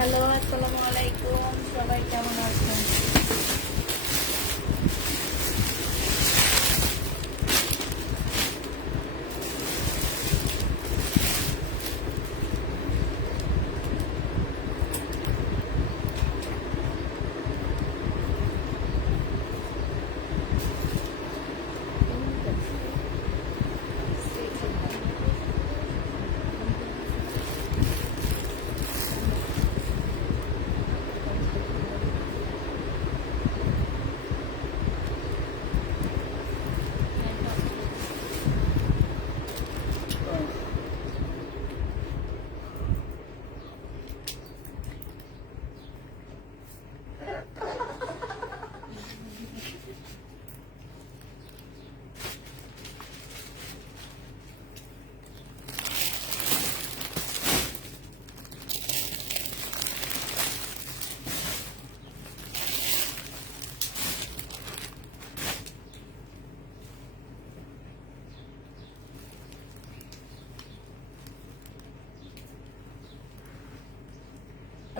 Hello, আসসালামু আলাইকুম। সবাই কেমন আছেন?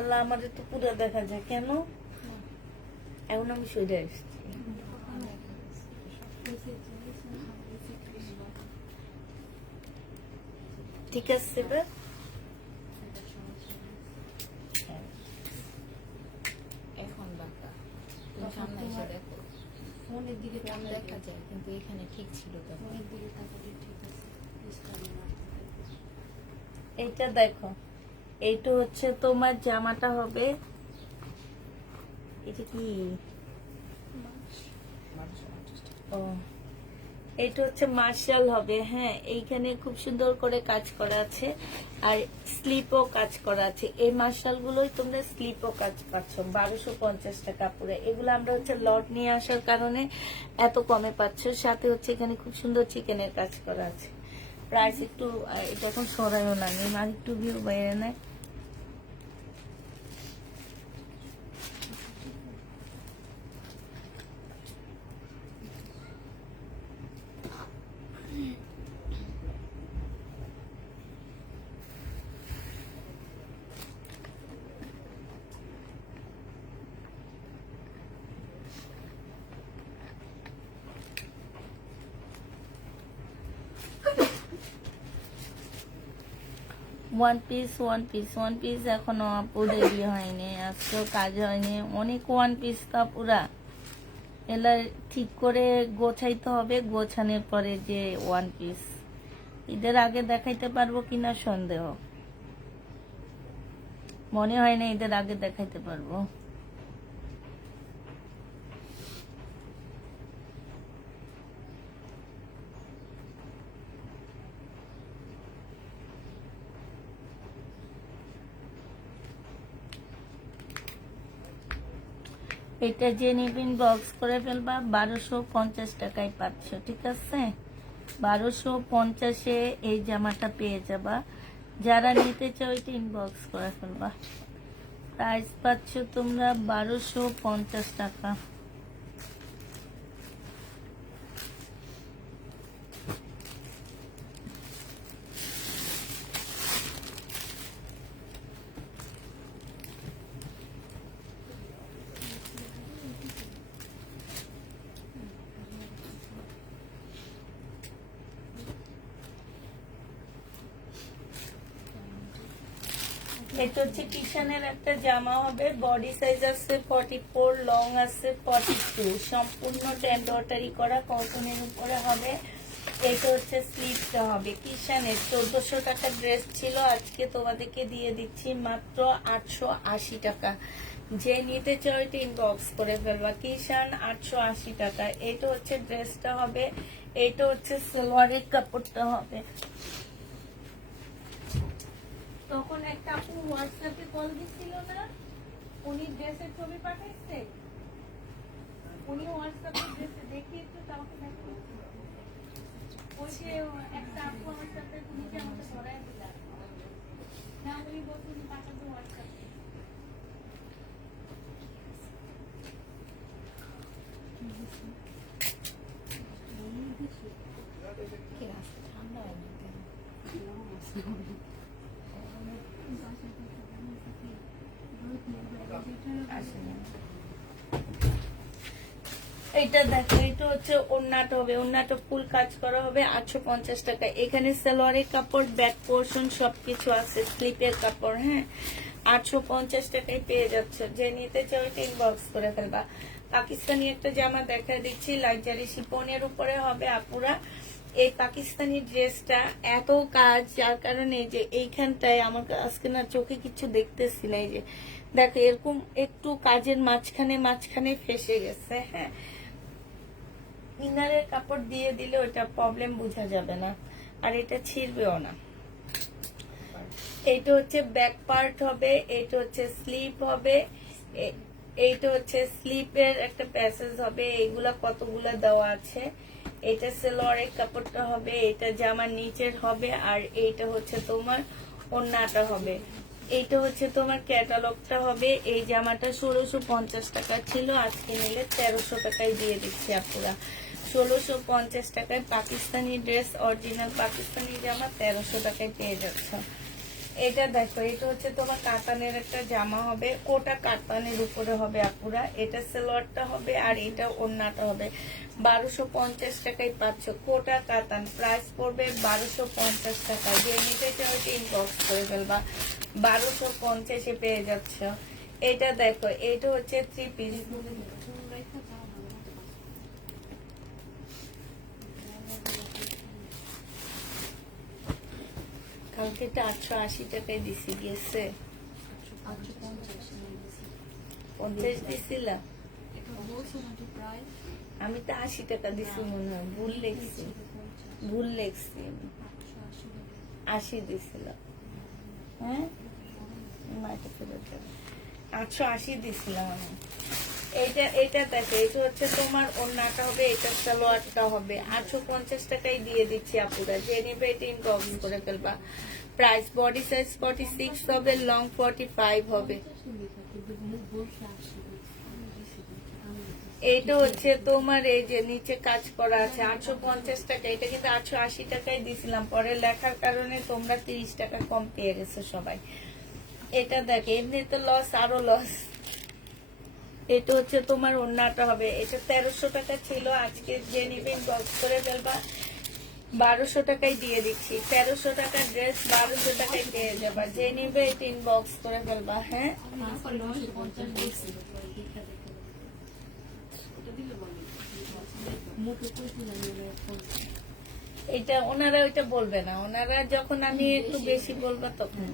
আল্লাহ, আমাদের তো পুরো দেখা যায় কেন? এখন আমি সরে আসছি। ঠিক আছে এবার? এখন বাঁকা তুমি সামনে এসে দেখো ফোনের দিকে ফোন দেখা যায় কিন্তু এখানে ঠিক ছিল তো ফোনের দিকে তাকালে ঠিক আছে। এইটা দেখো, এইটা হচ্ছে তোমার জামাটা হবে। এটা কি? ও, এইটা হচ্ছে মার্শাল হবে। হ্যাঁ, এইখানে খুব সুন্দর করে কাজ করা আছে আর স্লিপও কাজ করা আছে। এই মার্শাল গুলোই তোমরা স্লিপও কাজ পাচ্ছ 1250 টাকা পুরো। এগুলো আমরা হচ্ছে লট নিয়ে আসার কারণে এত কমে পাচ্ছ। সাথে হচ্ছে এখানে খুব সুন্দর চিকেনের কাজ করা আছে। প্রাইস একটু এটা এখন সরাইও না, আমি আর একটু ভিউ বাইরে নেয়। ওয়ান পিস এখনো আপু রেডি হয়নি, আজকেও কাজ হয়নি। অনেক ওয়ান পিস তা পুরা এলা ঠিক করে গোছাইতে হবে। গোছানোর পরে যে ওয়ান পিস ঈদের আগে দেখাইতে পারবো কিনা সন্দেহ। মনে হয় না ঈদের আগে দেখাইতে পারবো। এটা যে নিবেন বক্স করে ফেলবা, 1250 টাকায় পাচ্ছ। ঠিক আছে, 1250-এ এই জামাটা পেয়ে যাবা। যারা নিতে চাও এটা ইনবক্স করে ফেলবা। প্রাইস পাচ্ছ তোমরা 1250 টাকা। এটা হচ্ছে কিষানের একটা জামা হবে। বডি সাইজ আছে 44, লং আছে 42, সম্পূর্ণ এমব্রয়ডারি করা কটনের উপরে হবে। এটা হচ্ছে স্লিভটা হবে কিষানের। 1400 টাকা ড্রেস ছিল, আজকে তোমাদেরকে দিয়ে দিচ্ছি মাত্র 880 টাকা। যে নিতে চাও এটা ইনবক্স করে ফেলবা। কিষান 880 টাকা। এটা হচ্ছে ড্রেসটা হবে। এটা হচ্ছে সালোয়ারের কাপড়টা হবে। তখন একটা আপু হোয়াটসঅ্যাপে কল দিছিল না, উনি ড্রেসের ছবি পাঠাইছে। উনি হোয়াটসঅ্যাপে ড্রেসে দেখি একটু কাউকে দেখো। ওই যে একটা আপু আমার সাথে তুমি যে আমাকে ধরায় দিলা না, উনি বলছে উনি পাঠাবে হোয়াটসঅ্যাপে। ঠান্ডা হয় না কেন? এটা দেখো, এটা হচ্ছে ওড়নাটা হবে, ওড়নাটা ফুল কাজ করা হবে 850 টাকা। এখানে সালোয়ারের কাপড়, ব্যাক পোর্শন সবকিছু আছে, স্লিপের কাপড়, হ্যাঁ 850 টাকায় পেয়ে যাচ্ছে। যে নিতে চাও এটা ইনবক্স করে ফেলবা। পাকিস্তানি একটা জামা দেখা দিচ্ছি, লাক্সারি শিপনের উপরে হবে আপুরা। এই পাকিস্তানি ড্রেসটা এত কাজ, যার কারণে যে এইখানটায় আমার আজকে না চোখে কিছু দেখতেছি না। এই যে দেখো এরকম একটু কাজের মাঝখানে ফেসে গেছে, হ্যাঁ ইনারের কাপড় দিয়ে দিলে ওটা প্রবলেম বোঝা যাবে না, আর এটা ছিঁড়বেও না। এইটা হচ্ছে ব্যাক পার্ট হবে, এইটা হচ্ছে স্লিপ হবে, এইটা হচ্ছে স্লিপের একটা প্যাসেজ হবে। এইগুলা কতগুলা দেওয়া আছে। এটা সালোয়ারের কাপড়টা হবে, এটা জামার নিচের হবে, আর এইটা হচ্ছে তোমার ওড়নাটা হবে। এইটা হচ্ছে তোমার ক্যাটালগটা হবে। এই জামাটা 1650 টাকা ছিল, আজকে নিলে 1300 টাকায় দিয়ে দিচ্ছি আপনারা। 1650 টাকায় পাকিস্তানি ড্রেস, অরিজিনাল পাকিস্তানি জামা 1300 টাকায় পেয়ে যাচ্ছে। এটা দেখো, এটা হচ্ছে তোমার কাতানের একটা জামা হবে, কোটা কাতানের উপরে হবে আপুরা। এটা সালোয়ারটা হবে, আর এটা ওড়নাটা হবে। 1250 টাকায় পাচ্ছ কোটা কাতান, প্রাইস পড়বে 1250 টাকা। যে নিতে চাও এটা ইনবক্স করে ফেলবা, 1250-এ পেয়ে যাচ্ছ। এটা দেখো, এটা হচ্ছে 3 পিস। কালকে এটা 880 টাকায় দিছি, গেছে 50 দিছিলা। আমি তো 80 টাকা দিছি মনে হয়, ভুল লেখছি 80 দিছিল, হ্যাঁ 880 দিছিলাম আমি। এটা দেখো, এটা হচ্ছে তোমার ওড়নাটা হবে, এটা সালোয়ারটা হবে। 850 টাকায় দিয়ে দিচ্ছি আপুরা। যে নেবে এটা ইনবক্স করে ফেলবা। প্রাইস বডি সাইজ 46 হবে, লং 45 হবে। এইটা হচ্ছে তোমার এই যে নিচে কাজ করা আছে 850 টাকা। এটা কিন্তু 880 টাকায় দিছিলাম, পরে লেখার কারণে তোমরা 30 টাকা কম পেয়ে গেছো সবাই। এটা দেখে এমনি তো লস, আরো লস। এটা হচ্ছে তোমার ওড়নাটা হবে, এটা 1300 টাকা ছিল, আজকে যে নিবে ইনবক্স করে ফেলবা। 1200 টাকায় দিয়ে দিচ্ছি। 1300 টাকার ড্রেস 1200 টাকায় পেয়ে যাবা। যে নিবে এটা ইনবক্স করে ফেলবা, হ্যাঁ এটা ওনারা ওইটা বলবে না, ওনারা যখন আমি একটু বেশি বলবো তখন।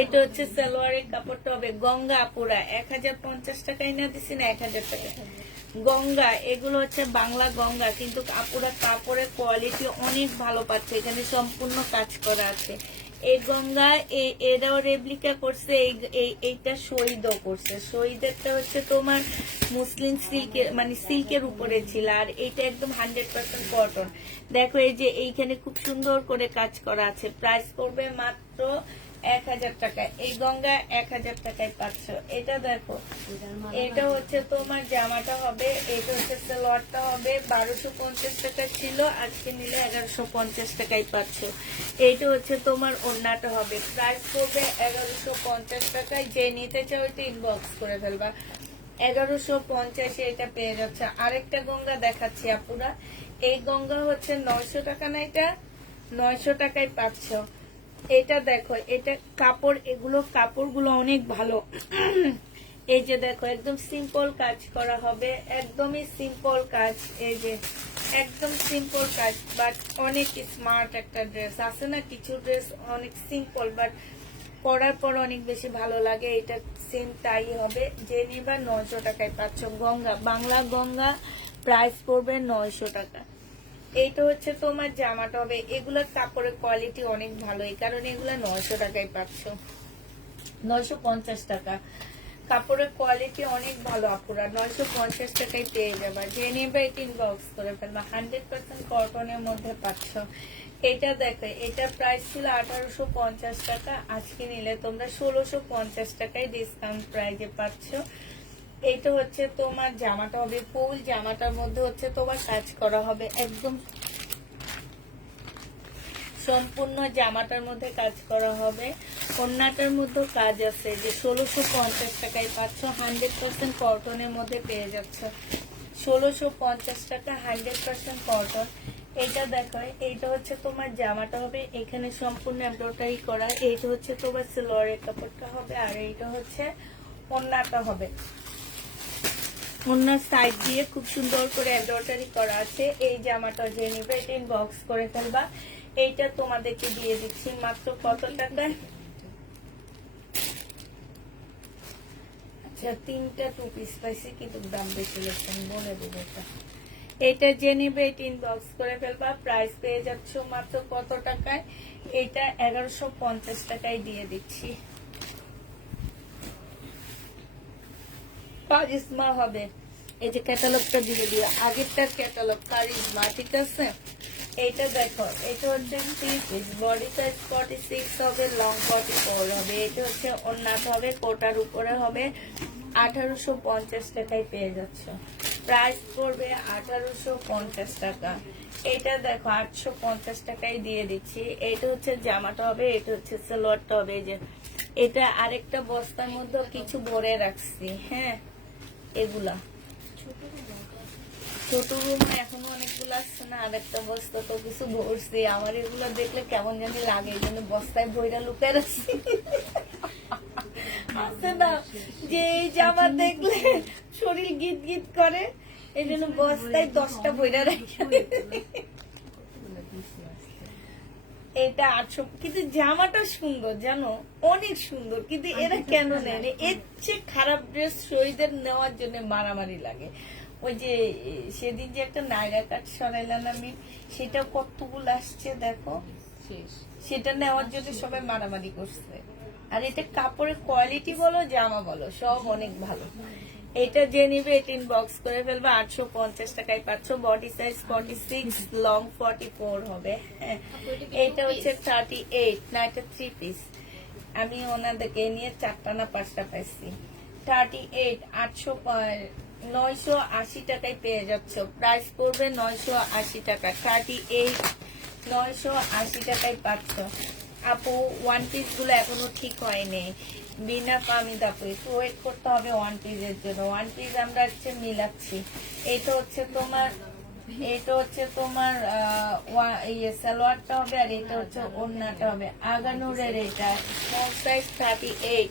এটা হচ্ছে সালোয়ারের কাপড়টা হবে গঙ্গা আপুরা, 1050 টাকায় না দিছি না 1000 টাকা গঙ্গা। এগুলো হচ্ছে বাংলা গঙ্গা, কিন্তু আপুরা কাপড়ের কোয়ালিটি অনেক ভালো পাচ্ছে, এখানে সম্পূর্ণ কাজ করা আছে। এই গঙ্গা এরাও রেপ্লিকা করছে, এইটা শহীদও করছে। শহীদেরটা হচ্ছে তোমার মুসলিম সিল্কের, মানে সিল্কের উপরে ছিল, আর এইটা একদম 100% কটন। দেখো এই যে এইখানে খুব সুন্দর করে কাজ করা আছে। প্রাইস পড়বে মাত্র 1000 টাকা। এই গঙ্গা 1000 টাকায় পাচ্ছ। এটা দেখো, এটা হচ্ছে তোমার জামাটা হবে, এটা হচ্ছে সালোয়ারটা হবে। 1250 টাকা ছিল, আজকে নিলে 1150 টাকায় পাচ্ছ। এইটা হচ্ছে তোমার ওড়নাটা হবে, প্রাইস পড়বে 1150 টাকায়। যে নিতে চাও এটা ইনবক্স করে ফেলবা। 1150-এ এটা পেয়ে যাচ্ছে। আরেকটা গঙ্গা দেখাচ্ছি আপুরা। এই গঙ্গা হচ্ছে 900 টাকা না, এটা 900 টাকায় পাচ্ছ। এটা দেখো, এটা কাপড়, এগুলো কাপড়গুলো অনেক ভালো। এই যে দেখো, একদম সিম্পল কাজ করা হবে, একদমই সিম্পল কাজ। এই যে একদম সিম্পল কাজ, বাট অনেক স্মার্ট একটা ড্রেস। আছে না কিছু ড্রেস অনেক সিম্পল, বাট পরার পর অনেক বেশি ভালো লাগে, এটা সেম তাই হবে। যে নিবা 900 টাকায় পাচ্ছ গঙ্গা, বাংলা গঙ্গা। প্রাইস পড়বে 900 টাকা। এইটা হচ্ছে তোমার জামাটা হবে। এগুলোর কাপড়ের কোয়ালিটি অনেক ভালো, এই কারণে এগুলো 900 টাকায় পাচ্ছ, 950 টাকা। কাপড়ের কোয়ালিটি অনেক ভালো আপুরা, 950 টাকায় পেয়ে যাবা। যে নেবে এটা ইনবক্স করে ফেলবা। 100% কটনের মধ্যে পাচ্ছ। এটা দেখো, এটা প্রাইস ছিল 1850 টাকা, আজকে নিলে তোমরা 1650 টাকায় ডিসকাউন্ট প্রাইজে পাচ্ছ। এইটা হচ্ছে তোমার জামাটা হবে ফুল, জামাটার মধ্যে হচ্ছে তোমার কাজ করা হবে, একদম সম্পূর্ণ জামাটার মধ্যে কাজ করা হবে। ওড়নাটার মধ্যে কাজ আছে, যে 1650 টাকায় পাচ্ছ, 100% কটনের মধ্যে পেয়ে যাচ্ছ। 1650 টাকা 100% কটন। এটা দেখো, এইটা হচ্ছে তোমার জামাটা হবে, এখানে সম্পূর্ণ এমব্রয়ডারি করা। এইটা হচ্ছে তোমার সালোয়ারের কাপড়টা হবে, আর এইটা হচ্ছে ওড়নাটা হবে। ওড়নার সাইড দিয়ে খুব সুন্দর করে এমব্রয়ডারি করা আছে। এই জামাটা যে নিবে এটা ইনবক্স করে ফেলবা। এইটা তোমাদেরকে দিয়ে দিচ্ছি মাত্র কত টাকায়? আচ্ছা, 3টা 2 পিস পাইছি, কিন্তু দাম বেশি লাগছে, আমি বলে দেবো। এটা যে নিবে এটা ইনবক্স করে ফেলবা। প্রাইস পেয়ে যাচ্ছ মাত্র কত টাকায়? এটা 1150 টাকায় দিয়ে দিচ্ছি। কারিজমা হবে, এই যে ক্যাটালগটা দিয়ে দিও, আগেরটার ক্যাটালগ কারিজমা, ঠিক আছে? এইটা দেখো, এটা হচ্ছে 3 পিস, বডি সাইজ 46 হবে, লং 44 হবে। এটা হচ্ছে ওড়নাটা হবে, কোটার উপরে হবে। 1850 টাকায় পেয়ে যাচ্ছ। প্রাইস পড়বে 1850 টাকা। এটা দেখো 850 টাকায় দিয়ে দিচ্ছি। এটা হচ্ছে জামাটা হবে, এটা হচ্ছে সালোয়ারটা হবে। এই যে এটা আরেকটা বস্তার মধ্যে কিছু ভরে রাখছি, হ্যাঁ, এগুলা ছোট রুম এখনো অনেকগুলো আসছে না, আরেকটা বস্তা তো কিছু ভরছি। আমার এগুলো দেখলে কেমন জানি লাগে, এই জন্য বস্তায় বইরা লুকায় রাখছি। আছে না যে এই জামা দেখলে শরীর গিট গিট করে, এই জন্য বস্তায় 10টা বইরা রাখি। এটা 800, কিন্তু জামাটা সুন্দর জানো, অনেক সুন্দর, কিন্তু এরা কেন নেয় না? এর চেয়ে খারাপ ড্রেস শহীদের নেওয়ার জন্য মারামারি লাগে। ওই যে সেদিন যে একটা নায়রা কাট সরাইলাম আমি, সেটা কতগুলো আসছে দেখো, শেষ। সেটা নেওয়ার জন্য সবাই মারামারি করছে। আর এটা কাপড়ের কোয়ালিটি বলো, জামা বলো, সব অনেক ভালো। এটা যে নিবে এটা ইনবক্স করে ফেলবে। 850 টাকায় পাচ্ছ, বডি সাইজ 46, লং 44 হবে। হ্যাঁ, এটা হচ্ছে 38 না, এটা 3 পিস। আমি ওনাদেরকে নিয়ে 4টা না 5টা পাইছি। 38 980 টাকায় পেয়ে যাচ্ছ। প্রাইস পড়বে 980 টাকা। 38 980 টাকায় পাচ্ছ। আপু, ওয়ান পিস গুলো এখনো ঠিক হয়নি, বিনা পামি দাপু, একটু ওয়েট করতে হবে ওয়ান পিসের জন্য। ওয়ান পিস আমরা হচ্ছে মিলাচ্ছি। এটা হচ্ছে তোমার সালোয়ারটা হবে, আর এটা হচ্ছে ওড়নাটা হবে। আগানুরের এটা small size 38,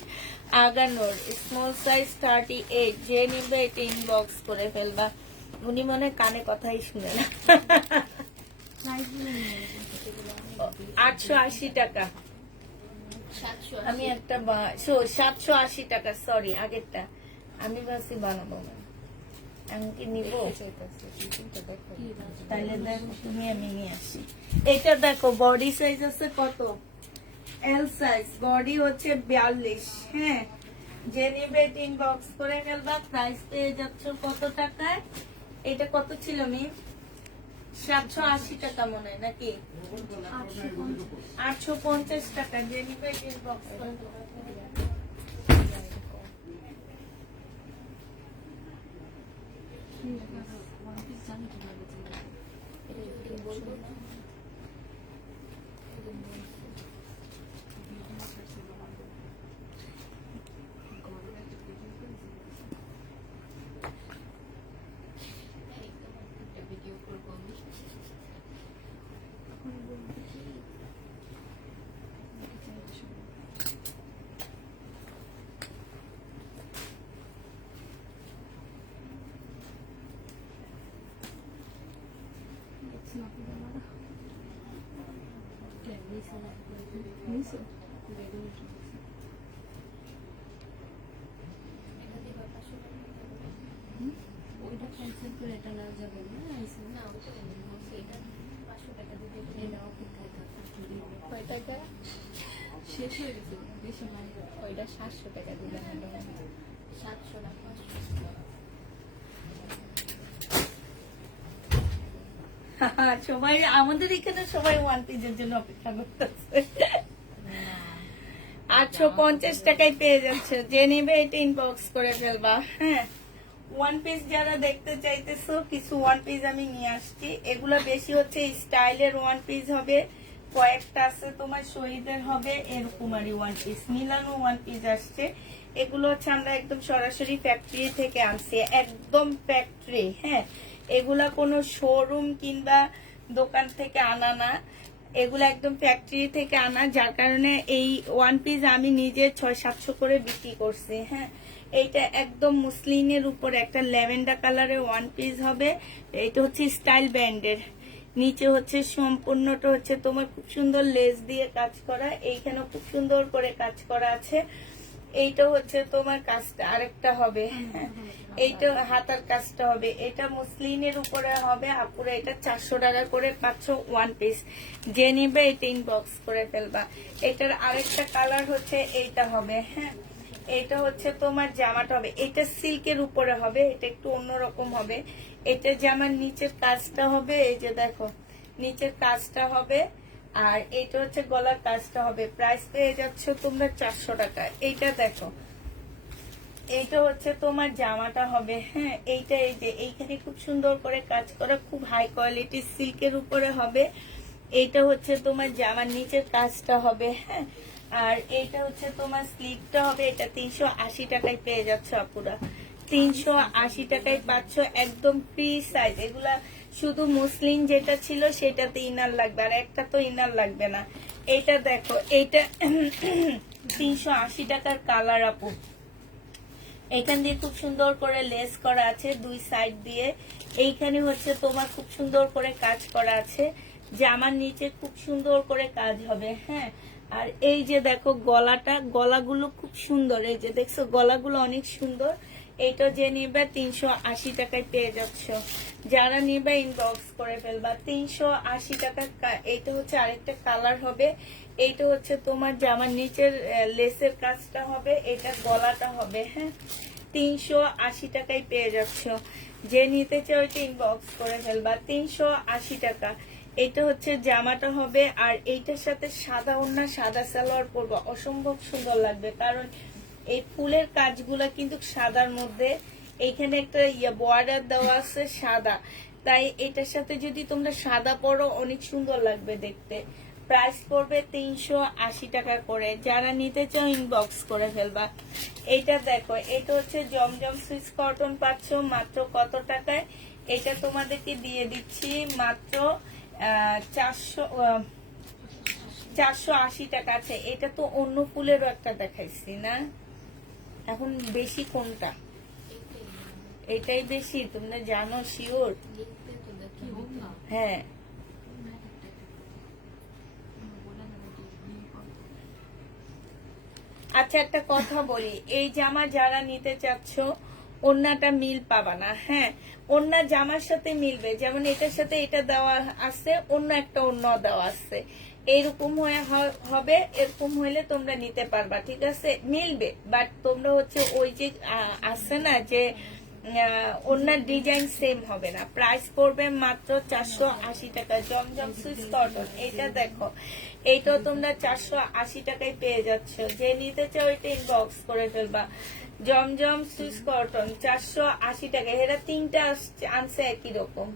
Aganoor small size 38। যে নিবে এটা ইনবক্স করে ফেলবা। উনি মনে হয় কানে কথাই শুনে না। 880 টাকা। আমি একটা 780 টাকা, সরি, আগেরটা আমি ভাবছি বানাবো না। আমি কি নিবো? তাহলে দেখো তুমি, আমি নিয়ে আসি। এটা দেখো, বডি সাইজ আছে কত? এল সাইজ, বডি হচ্ছে 42। হ্যাঁ, যে নিবে ইনবক্স করে ফেলবা। প্রাইস পেয়ে যাচ্ছ কত টাকায়? এটা কত ছিল মি? 780 টাকা মনে হয় নাকি? 850 টাকা। যে নিবে ইনবক্স করে ফেলবা। ভিডিও করবো আমি। ওইটা ক্যান্সেল করে এটা না যাবে না, না, ওটা বলছি, এটা 500 টাকা দিতে এটা অপেক্ষায় থাকা। কয় টাকা শেষ হয়ে গেছে, বেশি মানে ওইটা 700 টাকা দিলাম। 700 না 500। সবাই আমাদের এখানে সবাই ওয়ান পিসের জন্য অপেক্ষা করতেছে। 850 টাকায় পেয়ে যাচ্ছে। যে নেবে এটা ইনবক্স করে ফেলবা। হ্যাঁ, ওয়ান পিস যারা দেখতে চাইতেছো, কিছু ওয়ান পিস আমি নিয়ে আসছি। এগুলো বেশি হচ্ছে স্টাইলের ওয়ান পিস হবে, কয়েকটা আছে তোমার শহীদের হবে এরকমারি ওয়ান পিস, মিলানো ওয়ান পিস আসছে। এগুলো হচ্ছে আমরা একদম সরাসরি ফ্যাক্টরি থেকে আনছি, একদম ফ্যাক্টরি। হ্যাঁ, এগুলা কোনো শোরুম কিংবা দোকান থেকে আনা না, এগুলো একদম ফ্যাক্টরি থেকে আনা, যার কারণে এই ওয়ান পিস আমি নিজে 600-700 করে বিক্রি করছি। হ্যাঁ, এইটা একদম মুসলিনের উপরে একটা ল্যাভেন্ডার কালারের ওয়ান পিস হবে। এটা হচ্ছে স্টাইল ব্যান্ডের, নিচে হচ্ছে সম্পূর্ণটা হচ্ছে তোমার খুব সুন্দর লেস দিয়ে কাজ করা, এইখানে খুব সুন্দর করে কাজ করা আছে। এইটা হচ্ছে তোমার কাজটা আরেকটা হবে। হ্যাঁ, এইটা হাতার কাজটা হবে, এটা মুসলিনের উপরে হবে। আপুরা এটা 400 টাকা করে পাচ্ছ ওয়ান পিস, যে নিবে এটা ইনবক্স করে ফেলবা। এটার আরেকটা কালার হচ্ছে এইটা হবে। হ্যাঁ, এটা হচ্ছে তোমার জামাটা হবে, এটা সিল্কের উপরে হবে, এটা একটু অন্যরকম হবে। এটা জামার নিচের কাজটা হবে, এই যে দেখো নিচের কাজটা হবে, আর এটা হচ্ছে গলার কাজটা হবে। প্রাইস পেয়ে যাচ্ছ তোমরা 400 টাকা। এইটা দেখো, এইটা হচ্ছে তোমার জামাটা হবে। হ্যাঁ, এইটা এই যে এইখানে খুব সুন্দর করে কাজ করা, খুব হাই কোয়ালিটির সিল্কের উপরে হবে। এইটা হচ্ছে তোমার জামার নিচের কাজটা হবে। হ্যাঁ, আর এইটা হচ্ছে তোমার স্লিভটা হবে। এটা 380 টাকায় পেয়ে যাচ্ছ আপুরা, 380 টাকায় পাচ্ছ, একদম ফ্রি সাইজ। এগুলা শুধু মুসলিম যেটা ছিল সেটাতে ইনার লাগবে, আর একটা তো ইনার লাগবে না। এটা দেখো, এইটা 380 টাকার কালার আপু। এখান দিয়ে খুব সুন্দর করে লেস করা আছে দুই সাইড দিয়ে, এইখানে হচ্ছে তোমার খুব সুন্দর করে কাজ করা আছে, জামার নিচে খুব সুন্দর করে কাজ হবে। হ্যাঁ, আর এই যে দেখো গলাটা, গলাগুলো খুব সুন্দর, এই যে দেখছো গলাগুলো অনেক সুন্দর। এইটা যে নিবে 380 টাকায় পেয়ে যাচ্ছ, যারা নিবে ইনবক্স করে ফেলবা। 380 টাকা। এইটা হচ্ছে আরেকটা কালার হবে। এইটা হচ্ছে তোমার জামার নিচের লেসের কাজটা হবে, এটা গলাটা হবে। হ্যাঁ, 380 টাকায় পেয়ে যাচ্ছ, যে নিতে চাও ওইটা ইনবক্স করে ফেলবা। 380 টাকা। এটা হচ্ছে জামাটা হবে, আর এইটার সাথে সাদা ওড়না সাদা সালোয়ার পরবা, অসম্ভব সুন্দর লাগবে। কারণ এই ফুলের কাজগুলা কিন্তু সাদার মধ্যে, এইখানে একটা বর্ডার দেওয়া আছে সাদা, তাই এটার সাথে যদি তোমরা সাদা পরো অনেক সুন্দর লাগবে দেখতে। প্রাইস পড়বে 380 টাকা করে, যারা নিতে চাও ইনবক্স করে ফেলবা। এটা দেখো, এটা হচ্ছে জমজম সুইস কটন পাচ্ছ মাত্র কত টাকায়? এটা তোমাদেরকে দিয়ে দিচ্ছি মাত্র 480 টাকা আছে। এটা তো অন্য ফুলেরও একটা দেখাইছি না, এখন বেশি কোনটা? এটাই বেশি, তোমরা জানো শিওর? হ্যাঁ, আচ্ছা একটা কথা বলি, এই জামা যারা নিতে চাচ্ছ ওড়নাটা মিল পাবা না। হ্যাঁ, ওড়না জামার সাথে মিলবে, যেমন এটার সাথে এটা দেওয়া আছে, অন্য একটা ওড়না দেওয়া আছে, এইরকম হবে। এরকম হইলে তোমরা নিতে পারবা, ঠিক আছে, মিলবে। বাট তোমরা হচ্ছে ওই যে আছে না যে ওড়নার ডিজাইন সেম হবে না। প্রাইস পড়বে মাত্র 480 টাকা। জমজম সুইস কটন, এটা দেখো, এইটাও তোমরা 480 টাকায় পেয়ে যাচ্ছ, যে নিতে চাও এটা ইনবক্স করে ফেলবা। জমজম সুইস কটন 480 টাকা। এরা তিনটা আনছে একই রকম।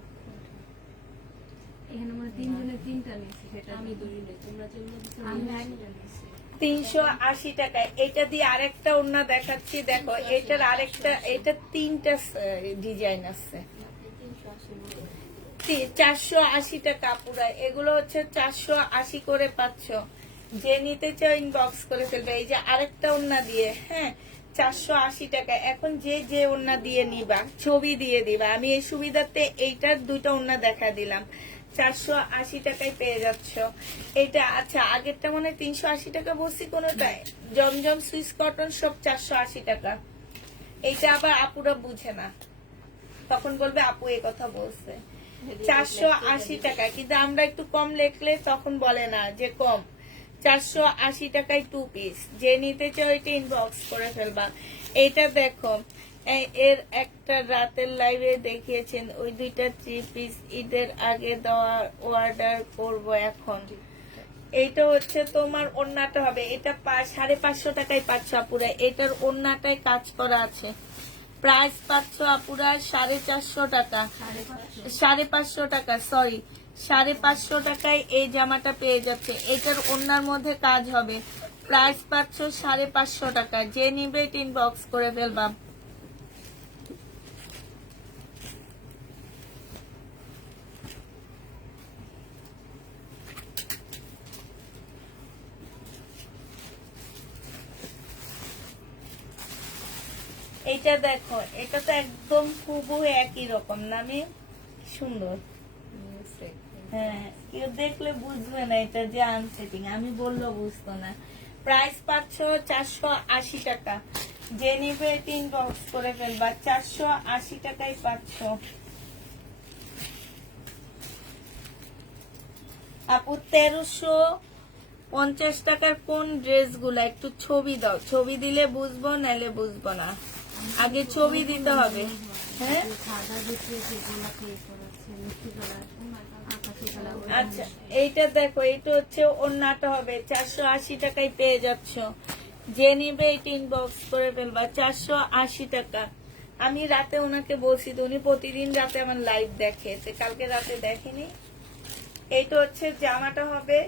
এখানে আমরা তিনজনে তিনটা নিয়েছি, সেটা আমি ধরি নাই, তোমরা যেগুলো দিছো আমি একটা নিয়েছি। 380 টাকায়। এটা দিয়ে আরেকটা ওড়না দেখাচ্ছি, দেখো এটার আরেকটা, এটা তিনটা ডিজাইন আছে। 480 টাকা পুরা, এগুলো হচ্ছে 480 করে পাচ্ছ, যে নিতে চাও ইনবক্স করে ফেলবে। এই যে আরেকটা ওড়না দিয়ে, হ্যাঁ 480 টাকা। এখন যে যে ওড়না দিয়ে নিবা ছবি দিয়ে দিবা, আমি এই সুবিধাতে এইটার দুইটা ওড়না দেখা দিলাম। 480 টাকায় পেয়ে যাচ্ছ এটা। আচ্ছা, আগেরটা মনে হয় 380 টাকা বলছি কোনোটায়। জমজম সুইস কটন সব 480 টাকা। এইটা আবার আপুরা বুঝে না, তখন বলবে আপু এই কথা বলছে। 480 টাকা, কিন্তু আমরা একটু কম লেখলে তখন বলে না যে কম। 480 টাকায় 2 পিস, যে নিতে চাও এটা ইনবক্স করে ফেলবা। এইটা দেখো, এর একটা রাতের লাইভে দেখিয়েছেন, ওই দুইটা 3 পিস ঈদের আগে দেওয়া অর্ডার করব এখন। এইটা হচ্ছে তোমার ওড়নাটা হবে, এটা 550 টাকায় পাচ্ছ আপুরা। এটার ওড়নাটায় কাজ করা আছে। প্রাইস পাচ্ছ আপুরা 450 টাকা, 550 টাকা, সরি 550 টাকায় এই জামাটা পেয়ে যাচ্ছে। এটার ওড়নার মধ্যে কাজ হবে। প্রাইস পাচ্ছ 550 টাকা। যে নিবে ইনবক্স করে ফেলবা। এটা দেখো, এটা তো একদম হুবহু একই রকম না, আমি সুন্দর। হ্যাঁ, কেউ দেখলে বুঝবে না এটা যে আনসেটিং, আমি বললেও বুঝতো না। প্রাইস পাচ্ছ 480 টাকা। যে নিবে ইনবক্স করে ফেলবা। 480 টাকায় পাচ্ছ। আপু 1350 টাকার কোন ড্রেসগুলা একটু ছবি দাও। ছবি দিলে বুঝবো, নাইলে বুঝবো না। আগে ছবি দিতে হবে। হ্যাঁ, আচ্ছা এইটা দেখো, এইটা হচ্ছে ওড়নাটা হবে। 480 টাকায় পেয়ে যাচ্ছ। যে নিবে এটা ইনবক্স করে ফেলবা। 480 টাকা। আমি রাতে ওনাকে বলছি তো, উনি প্রতিদিন রাতে আমার লাইভ দেখে, তো কালকে রাতে দেখেনি। এইটা হচ্ছে জামাটা হবে,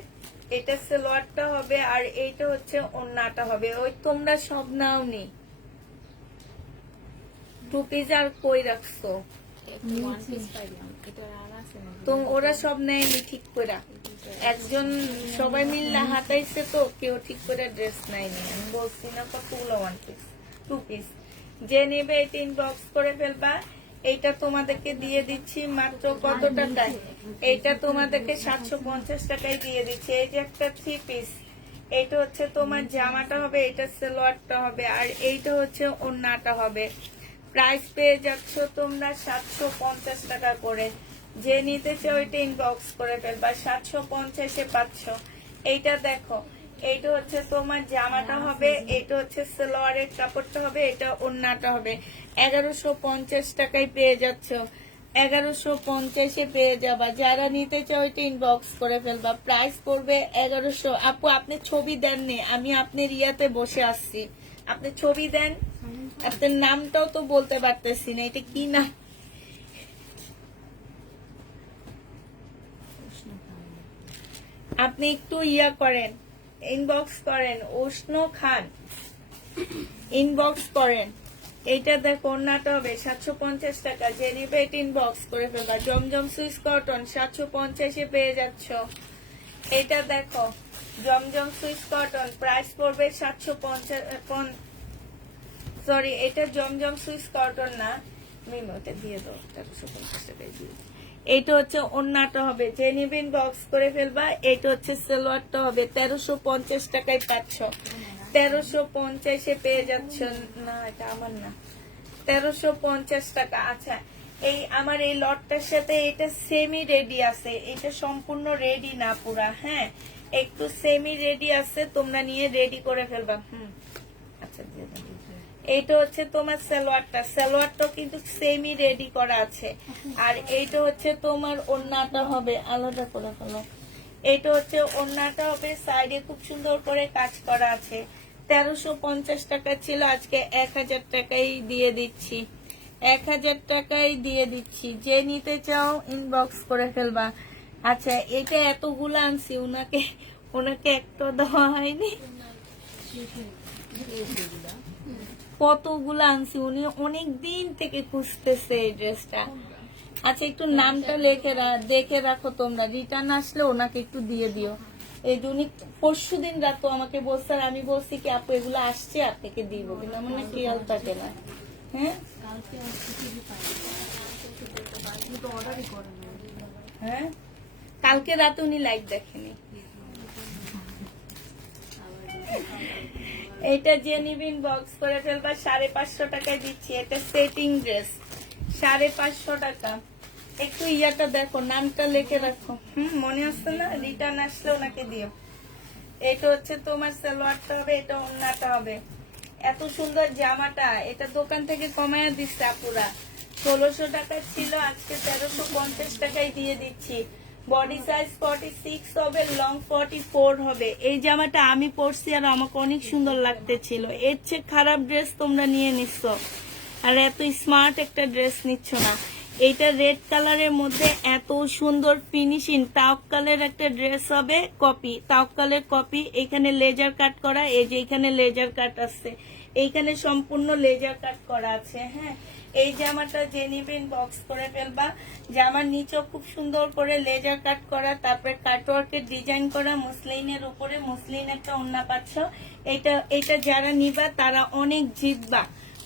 এটা সালোয়ারটা হবে, আর এইটা হচ্ছে ওড়নাটা হবে। ওই তোমরা সব নাওনি, 2 পিস আর কই রাখছো? তো ওরা সব নেয়নি ঠিক করে। একজন সবাই মিললে হাতাইছে, তো কেউ ঠিক করে ড্রেস নেয়নি। আমি বলছি না কতগুলো 1 পিস 2 পিস। যে নেবে এটা ইনবক্স করে ফেলবা। এইটা তোমাদেরকে দিয়ে দিচ্ছি মাত্র কত টাকায়? এইটা তোমাদেরকে 750 টাকায় দিয়ে দিচ্ছি। এই যে একটা 3 পিস, এইটা হচ্ছে তোমার জামাটা হবে, এটা সালোয়ারটা হবে, আর এইটা হচ্ছে ওড়নাটা হবে। প্রাইস পেয়ে যাচ্ছ তোমরা 750 টাকা করে। যে নিতে চাও এটা ইনবক্স করে ফেলবা। 750-এ পাচ্ছ। এইটা দেখো, এইটা হচ্ছে তোমার জামাটা হবে, এটা হচ্ছে সালোয়ারের কাপড়টা হবে, এটা ওড়নাটা হবে। 1150 টাকায় পেয়ে যাচ্ছ। 1150-এ পেয়ে যাবা। যারা নিতে চাও এটা ইনবক্স করে ফেলবা। প্রাইস পড়বে 1100। আপু আপনি ছবি দেননি, আমি আপনার ইয়াতে বসে আসছি। আপনি ছবি দেন। আপনার নামটাও তো বলতে পারতেছি না, এটা কি নাম? আপনি একটু ইয়া করেন, ইনবক্স করেন। উষ্ণ খান, ইনবক্স করেন। এইটা দেখো, ওড়নাটা হবে 750 টাকা। যে নিবে এটা ইনবক্স করে ফেলবা। জমজম সুইস কটন 750-এ পেয়ে যাচ্ছ। এটা দেখো, জমজম সুইস কটন, প্রাইস পড়বে 750। সরি, এটা জমজম সুইস কটন না, মিমোতে দিয়ে দাও। 1350 টাকায় দিয়ে। এইটা হচ্ছে ওড়নাটা হবে। যে নিবে ইনবক্স করে ফেলবা। এইটা হচ্ছে সালোয়ারটা হবে। 1350 টাকায় পাচ্ছ। 1350-এ পেয়ে যাচ্ছ। না, এটা আমার না। 1350 টাকা। আচ্ছা, এই আমার এই লটটার সাথে এটা সেমি রেডি আছে। এটা সম্পূর্ণ রেডি না পুরা, হ্যাঁ, একটু সেমি রেডি আছে। তোমরা নিয়ে রেডি করে ফেলবা। আচ্ছা, দিয়ে দাও। এইটা হচ্ছে তোমার সালোয়ারটা। সালোয়ারটাও কিন্তু সেমি রেডি করা আছে। আর এইটা হচ্ছে তোমার ওড়নাটা হবে। আলাদা করে ফেলো। এইটা হচ্ছে ওড়নাটা হবে, সাইডে খুব সুন্দর করে কাজ করা আছে। 1350 টাকা ছিল, আজকে 1000 টাকাই দিয়ে দিচ্ছি। 1000 টাকাই দিয়ে দিচ্ছি। যে নিতে চাও ইনবক্স করে ফেলবা। আচ্ছা, এটা এতগুলো আনছি, ওনাকে একটা দেওয়া হয়নি। কতগুলো আনছি, উনি অনেক দিন থেকে খুঁজতেছে এই ড্রেসটা। আচ্ছা, একটু নামটা দেখে রাখো তোমরা। রিটার্ন আসলে ওনাকে একটু দিয়ে দিও। এই যে উনি পরশুদিন রাত আমাকে বলছে, আর আমি বলছি কি আপু এগুলো আসছে, আপনাকে দিব, কিন্তু আমার না খেয়াল থাকে না। হ্যাঁ, হ্যাঁ, কালকে রাতে উনি লাইভ দেখেনি। এটা যে নিবিন বক্স করে ফেলবা। 550 টাকায় দিচ্ছি। এটা সেটিং ড্রেস, 550 টাকা। একটু ইয়াটা দেখো, নামটা লিখে রাখো। মনে আসছে না? রিটার্ন আসলে ওনাকে দিও। এটা হচ্ছে তোমার সালোয়ারটা হবে, এটা ওড়নাটা হবে। এত সুন্দর জামাটা, এটা দোকান থেকে কমায়া দিচ্ছে আপুরা। 1600 টাকা ছিল, আজকে 1350 টাকায় দিয়ে দিচ্ছি। বডি সাইজ 46 হবে, লং 44 হবে। এই জামাটা আমি পরছি আর আমাকে অনেক সুন্দর লাগতেছিল। এর চেয়ে খারাপ ড্রেস তোমরা নিয়ে নিচ্ছ, আর এত স্মার্ট একটা ড্রেস নিচ্ছ না। এইটা রেড কালারের মধ্যে এত সুন্দর ফিনিশিং তাওয়াক্কালের একটা ড্রেস হবে, কপি তাওয়াক্কালের কপি। এখানে লেজার কাট করা, এই যে এখানে লেজার কাট আছে, এইখানে সম্পূর্ণ লেজার কাট করা আছে। হ্যাঁ, এই জামাটা যে নিবেন বক্স করে ফেলবা। জামার নিচেও খুব সুন্দর করে লেজার কাট করা, তারপরে কাটওয়ার্কের ডিজাইন করা, মুসলিনের উপরে মুসলিন একটা ওড়না পাচ্ছ। এটা যারা নিবা তারা অনেক জিতবা।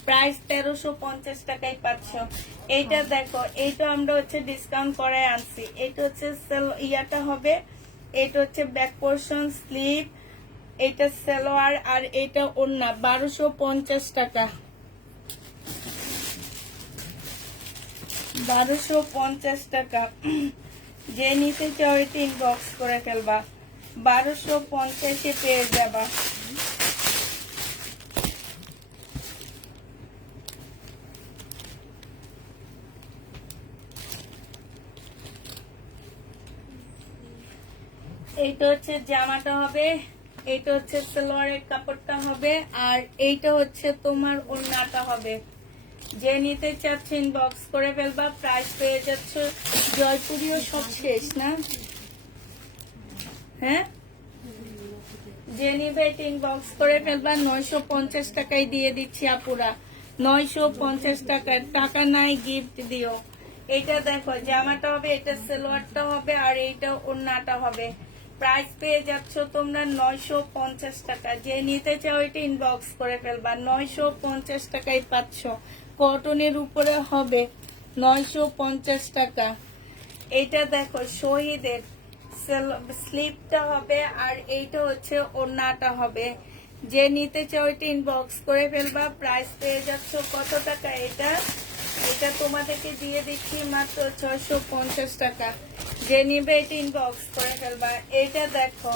প্রাইস 1350 টাকায় পাচ্ছ। এইটা দেখো, এইটা আমরা হচ্ছে ডিসকাউন্ট করায় আনছি। এটা হচ্ছে ইয়াটা হবে, এটা হচ্ছে ব্যাক পোর্শন স্লিভ, এটা সালোয়ার, আর এটা ওড়না 1250 টাকা। 1250 টাকা। যে নিতে চাও এটা ইনবক্স করে ফেলবা, 1250-এ পেয়ে যাবা। এইটা হচ্ছে জামাটা হবে, এইটা হচ্ছে সালোয়ারের কাপড়টা হবে, আর এইটা হচ্ছে তোমার ওড়নাটা হবে। যে নিতে চাচ্ছে ইনবক্স করে ফেলবা। প্রাইস পেয়ে যাচ্ছ, জয়পুরিও সব শেষ না? হ্যাঁ, যে নিবে এটা ইনবক্স করে ফেলবা। 950 টাকায় দিয়ে দিচ্ছি আপুরা, 950 টাকায়। টাকা নাই গিফট দিও। এটা দেখো জামাটা হবে, এটা সালোয়ারটা হবে, আর এইটা ওড়নাটা হবে। প্রাইস পেয়ে যাচ্ছ তোমরা 950 টাকা। যে নিতে চাও এটা ইনবক্স করে ফেলবা, 950 টাকায় পাচ্ছ। কটনের উপরে হবে 950 টাকা। এটা দেখো শহীদের স্লিপটা হবে, আর এইটা হচ্ছে ওড়নাটা হবে। যে নিতে চাও এটা ইনবক্স করে ফেলবা। প্রাইস পেয়ে যাচ্ছ কত টাকা? এটা তোমাদেরকে দিয়ে দিচ্ছি মাত্র 650 টাকা। যে নিবে এটা ইনবক্স করে ফেলবা। এটা দেখো,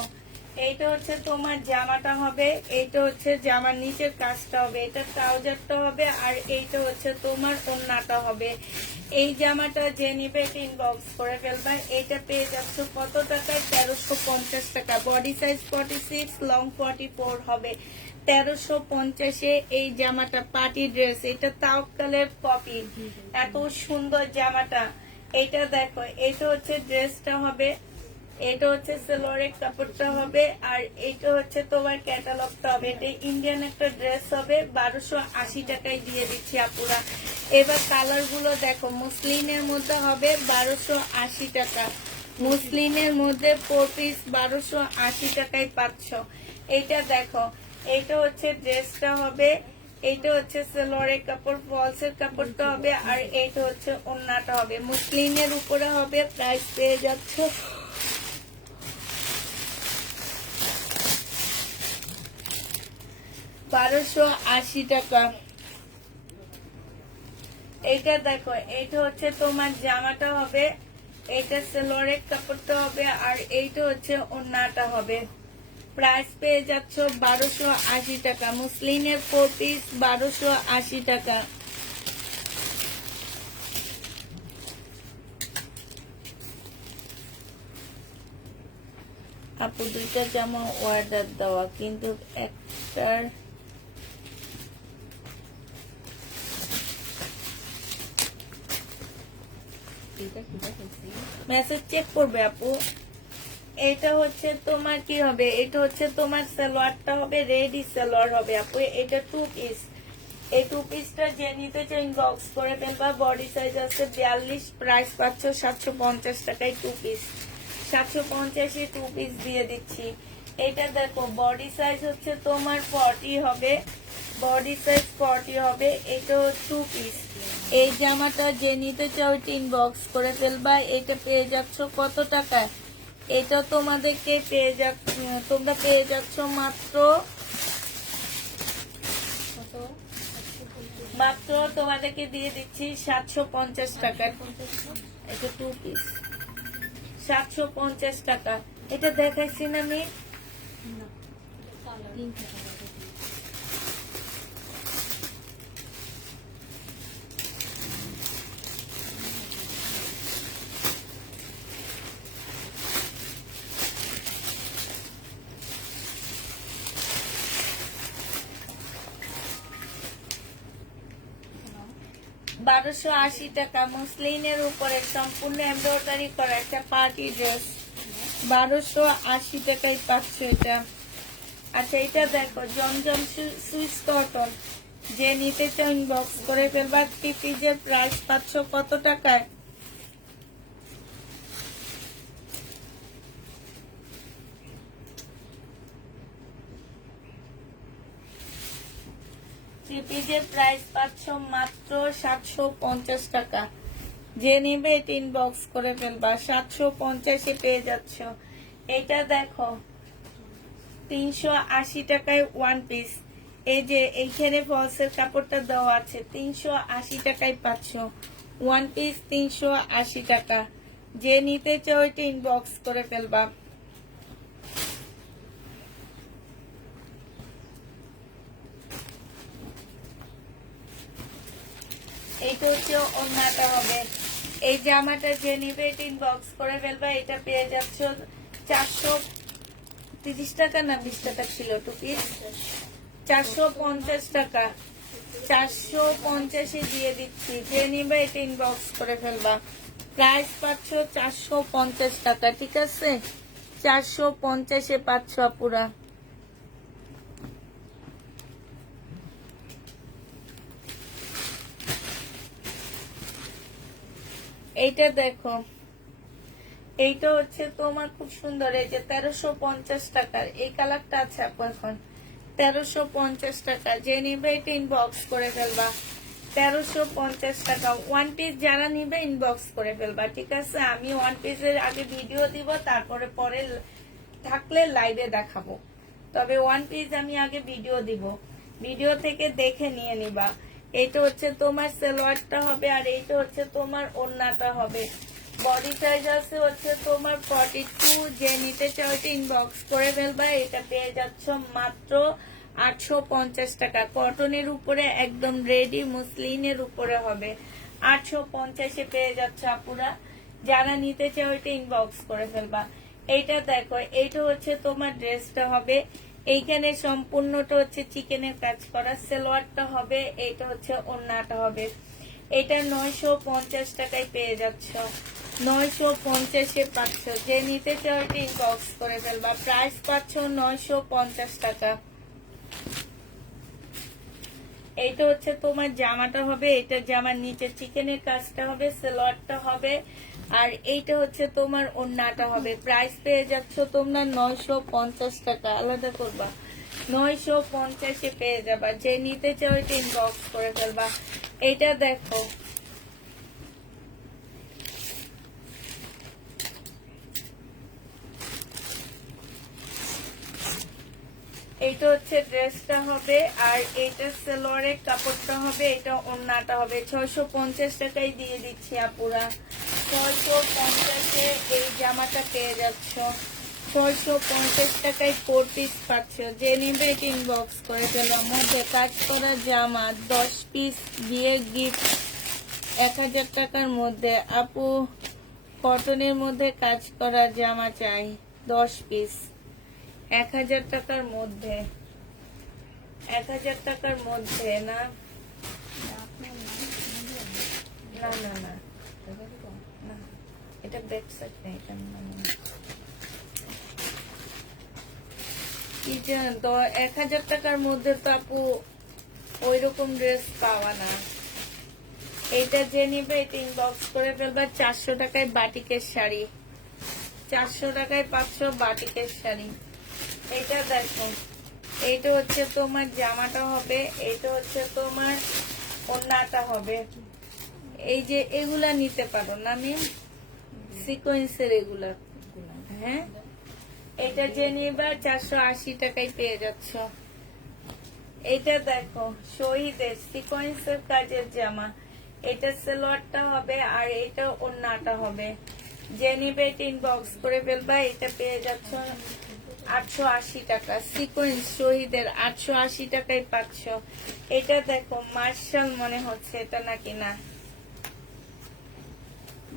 এইটা হচ্ছে তোমার জামাটা হবে, এইটা হচ্ছে জামার নিচের কাজটা হবে, এটা ট্রাউজারটা হবে, আর এইটা হচ্ছে তোমার ওড়নাটা হবে। এই জামাটা যে নিবে এটা ইনবক্স করে ফেলবা। এটা পেয়ে যাচ্ছ কত টাকায়? 1350 টাকা। বডি সাইজ 46, লং 44 হবে। 1350-এ এই জামাটা পার্টি ড্রেস। এটা তাওয়াক্কালের কপি, এত সুন্দর জামাটা। এটা দেখো, এটা হচ্ছে ড্রেসটা হবে, এটা হচ্ছে সালোয়ারের কাপড়টা হবে, আর এটা হচ্ছে তোমার ক্যাটালগটা হবে। এটা ইন্ডিয়ান একটা ড্রেস হবে, 1280 টাকায় দিয়ে দিচ্ছি আপুরা। এবার কালার গুলো দেখো, মুসলিনের মধ্যে হবে 1280 টাকা। মুসলিনের মধ্যে 4 পিস 1280 টাকায় পাচ্ছ। এটা দেখো, এটা হচ্ছে ড্রেসটা হবে, এইটা হচ্ছে সালোয়ারের কাপড়, ফলসের কাপড়টা হবে, আর এইটা হচ্ছে ওড়নাটা হবে। মুসলিনের উপরে হবে। প্রাইস পেয়ে যাচ্ছ 1280 টাকা। এইটা দেখো, এইটা হচ্ছে তোমার জামাটা হবে, এইটা সালোয়ারের কাপড়টা হবে, আর এইটা হচ্ছে ওড়নাটা হবে। প্রাইস পেয়ে যাচ্ছ 1280 টাকা। মুসলিনের 4 পিস 1280 টাকা। আপু দুইটা জামা অর্ডার দেওয়া, কিন্তু একটার মেসেজ চেক করবে আপু। এটা হচ্ছে তোমার কি হবে, এটা হচ্ছে তোমার সালোয়ারটা হবে, রেডি সালোয়ার হবে আপু। এটা 2 পিস। এই 2 পিসটা যে নিতে চাই ইনবক্স করে ফেলবা। বডি সাইজ আছে 42। প্রাইস পাচ্ছ 750 টাকায় 2 পিস। 750-এ 2 পিস দিয়ে দিচ্ছি। এটা দেখো, বডি সাইজ হচ্ছে তোমার 40 হবে, বডি সাইজ 40 হবে। এটা 2 পিস। এই জামাটা যে নিতে চাও ইনবক্স করে ফেলবা। এটা পেয়ে যাচ্ছ কত টাকায়? এটা তোমাদেরকে তোমরা পেয়ে যাচ্ছ মাত্র তোমাদেরকে দিয়ে দিচ্ছি 750 টাকা। এটা 2 পিস 750 টাকা। এটা দেখাইছি না আমি? 1280 টাকা মসলিনের উপরে সম্পূর্ণ এমব্রয়ডারি করা একটা পার্টি ড্রেস, 1280 টাকায় পাচ্ছ এটা। আচ্ছা এটা দেখো জমজম সুইস কটন, যে নিতে চাও ইনবক্স করে ফেলবা। 3 পিসের প্রাইস পাচ্ছ কত টাকায়? থ্রি পিসের প্রাইস পাচ্ছ মাত্র 750 টাকা। যে নিবে এটা ইনবক্স করে ফেলবা, 750-এ পেয়ে যাচ্ছ। এটা দেখো 380 টাকায় ওয়ান পিস, এই যে এইখানে ফলসের কাপড়টা দেওয়া আছে, 380 টাকায় পাচ্ছ ওয়ান পিস, 380 টাকা। যে নিতে চাও এটা ইনবক্স করে ফেলবা। এইটা হচ্ছে ওড়নাটা হবে। এই জামাটা যে নিবে এটা ইনবক্স করে ফেলবা। এটা পেয়ে যাচ্ছ 430 টাকা না 20 টাকা ছিল টু পিস, 450 টাকা, 450-এ দিয়ে দিচ্ছি। যে নিবে এটা ইনবক্স করে ফেলবা। প্রাইস পাচ্ছ 450 টাকা, ঠিক আছে? 450-এ পাচ্ছ পুরা। এইটা দেখো, এইটা হচ্ছে তোমার খুব সুন্দর, এই যে 1350 টাকার এই কালারটা আছে আপু এখন 1350 টাকা। যে নিবে এটা ইনবক্স করে ফেলবা, 1350 টাকা। ওয়ান পিস যারা নিবে ইনবক্স করে ফেলবা, ঠিক আছে? আমি ওয়ান পিসের আগে ভিডিও দিব, তারপরে পরে থাকলে লাইভে দেখাবো। তবে ওয়ান পিস আমি আগে ভিডিও দিব, ভিডিও থেকে দেখে নিয়ে নিবা। এইটা হচ্ছে তোমার সালোয়ারটা হবে, আর এইটা হচ্ছে তোমার ওড়নাটা হবে। বডি সাইজ আছে হচ্ছে তোমার 42। যে নিতে চাও এটা ইনবক্স করে ফেলবা। এটা পেয়ে যাচ্ছ মাত্র 850 টাকা। কটনের উপরে একদম রেডি মসলিনের উপরে হবে, 850-এ পেয়ে যাচ্ছ আপুরা। যারা নিতে চাও এটা ইনবক্স করে ফেলবা। এইটা দেখো, এইটা হচ্ছে তোমার ড্রেসটা হবে। এইখানে সম্পূর্ণটা হচ্ছে চিকেনের কাজ করা, সালোয়ারটা হবে, এইটা হচ্ছে ওড়নাটা হবে। এটা 950 টাকায় পেয়ে যাচ্ছ, 950-এ পাচ্ছ। যে নিতে চাও এটা ইনবক্স করে ফেলবা। প্রাইস পাচ্ছ 950 টাকা। এইটা হচ্ছে তোমার জামাটা হবে, এটা জামার নিচে চিকেনের কাজটা হবে, সালোয়ারটা হবে, আর এইটা হচ্ছে তোমার ওড়নাটা হবে। প্রাইস পেয়ে যাচ্ছ তোমরা 950 টাকা। আলাদা করবা, 950-এ পেয়ে যাবা। যে নিতে চাও এটা ইনবক্স করে ফেলবা। এটা দেখো, এইটা হচ্ছে ড্রেসটা হবে, আর এইটা সালোয়ারের কাপড়টা হবে, এটা ওড়নাটা হবে। 650 টাকায় দিয়ে দিচ্ছি আপুরা, 650-এ এই জামাটা পেয়ে যাচ্ছ। 650 টাকায় 4 পিস পাচ্ছ। যে নিবে এটা ইনবক্স করে ফেলো। মধ্যে কাজ করা জামা 10 পিস দিয়ে গিফট 1000 টাকার মধ্যে। আপু কটনের মধ্যে কাজ করা জামা চাই 10 পিস, 1000 টাকার মধ্যে, 1000 টাকার মধ্যে। না না না না না, এটা ব্যাক সাইড না, এটা না। কি জান তো 1000 টাকার মধ্যে তো আপু ওই রকম ড্রেস পাওয়া না। এইটা যে নিবে এটা ইনবক্স করে ফেলবা। 400 টাকায় বাটিকের শাড়ি, 400 টাকায় পাচ্ছ বাটিকের শাড়ি। এইটা দেখো, এইটা হচ্ছে তোমার জামাটা হবে, এইটা হচ্ছে তোমার ওড়নাটা হবে। এই যে এগুলা নিতে পারো না মিম, সিকোয়েন্সের এগুলা, হ্যাঁ। এটা যে নিবা 480 টাকায় পেয়ে যাচ্ছ। এইটা দেখো শহীদের সিকোয়েন্সের কাজের জামা, এটা সালোয়ারটা হবে, আর এটা ওড়নাটা হবে। যে নিবে এটা ইনবক্স করে ফেলবা। এটা পেয়ে যাচ্ছ 880 টাকা। সিকোয়েন্স শহীদের 880 টাকায় পাচ্ছ। এটা দেখো মার্শাল মনে হচ্ছে, এটা নাকি না,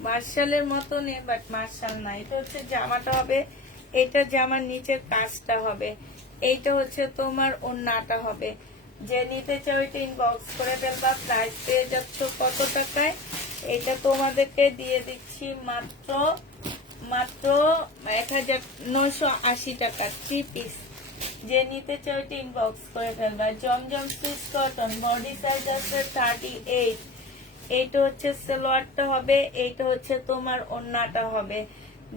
মার্শালের মতো নেই, বাট মার্শাল না। এটা হচ্ছে জামাটা হবে, এটা জামার নিচের কাজটা হবে, এইটা হচ্ছে তোমার ওড়নাটা হবে। যে নিতে চাও এটা ইনবক্স করে ফেলবা। প্রাইস পেয়ে যাচ্ছ কত টাকায়? এটা তোমাদেরকে দিয়ে দিচ্ছি মাত্র 1980 টাকা 3 পিস। যে নিতে চাও এটা ইনবক্স করে ফেলবা। জমজম সুইস কটন, বডি সাইজ আছে 38। এইটা হচ্ছে সালোয়ারটা হবে, এইটা হচ্ছে তোমার ওড়নাটা হবে।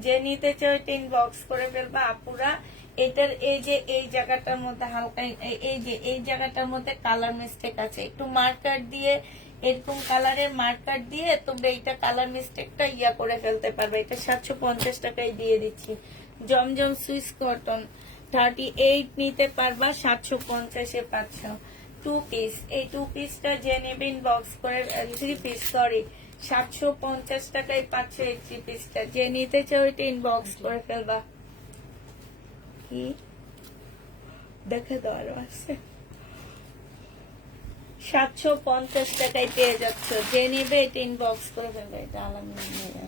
যে নিতে চাও এটা ইনবক্স করে ফেলবা আপুরা। এটার এই যে এই জায়গাটার মধ্যে হালকা এই জায়গাটার মধ্যে কালার মিস্টেক আছে, একটু মার্কার দিয়ে এরকম কালারের মার্কার দিয়ে তোমরা এইটা কালার মিস্টেকটা করে ফেলতে পারবে। এটা 750 টাকায় দিয়ে দিচ্ছি। জমজম সুইস কটন 38 নিতে পারবা 750-এ পাচ্ছ। 2 পিস, এই 2 পিসটা যে নেবে ইনবক্স করে 3 পিস সরি 750 টাকায় পাচ্ছ এই 3 পিসটা। যে নিতে চাও এটা ইনবক্স করে ফেলবা। কি দেখে দেওয়ার আছে 750 টাকায় পেয়ে যাচ্ছ। যে নেবে এটা ইনবক্স করে ফেলবে। এটা আলহামদুলিল্লাহ।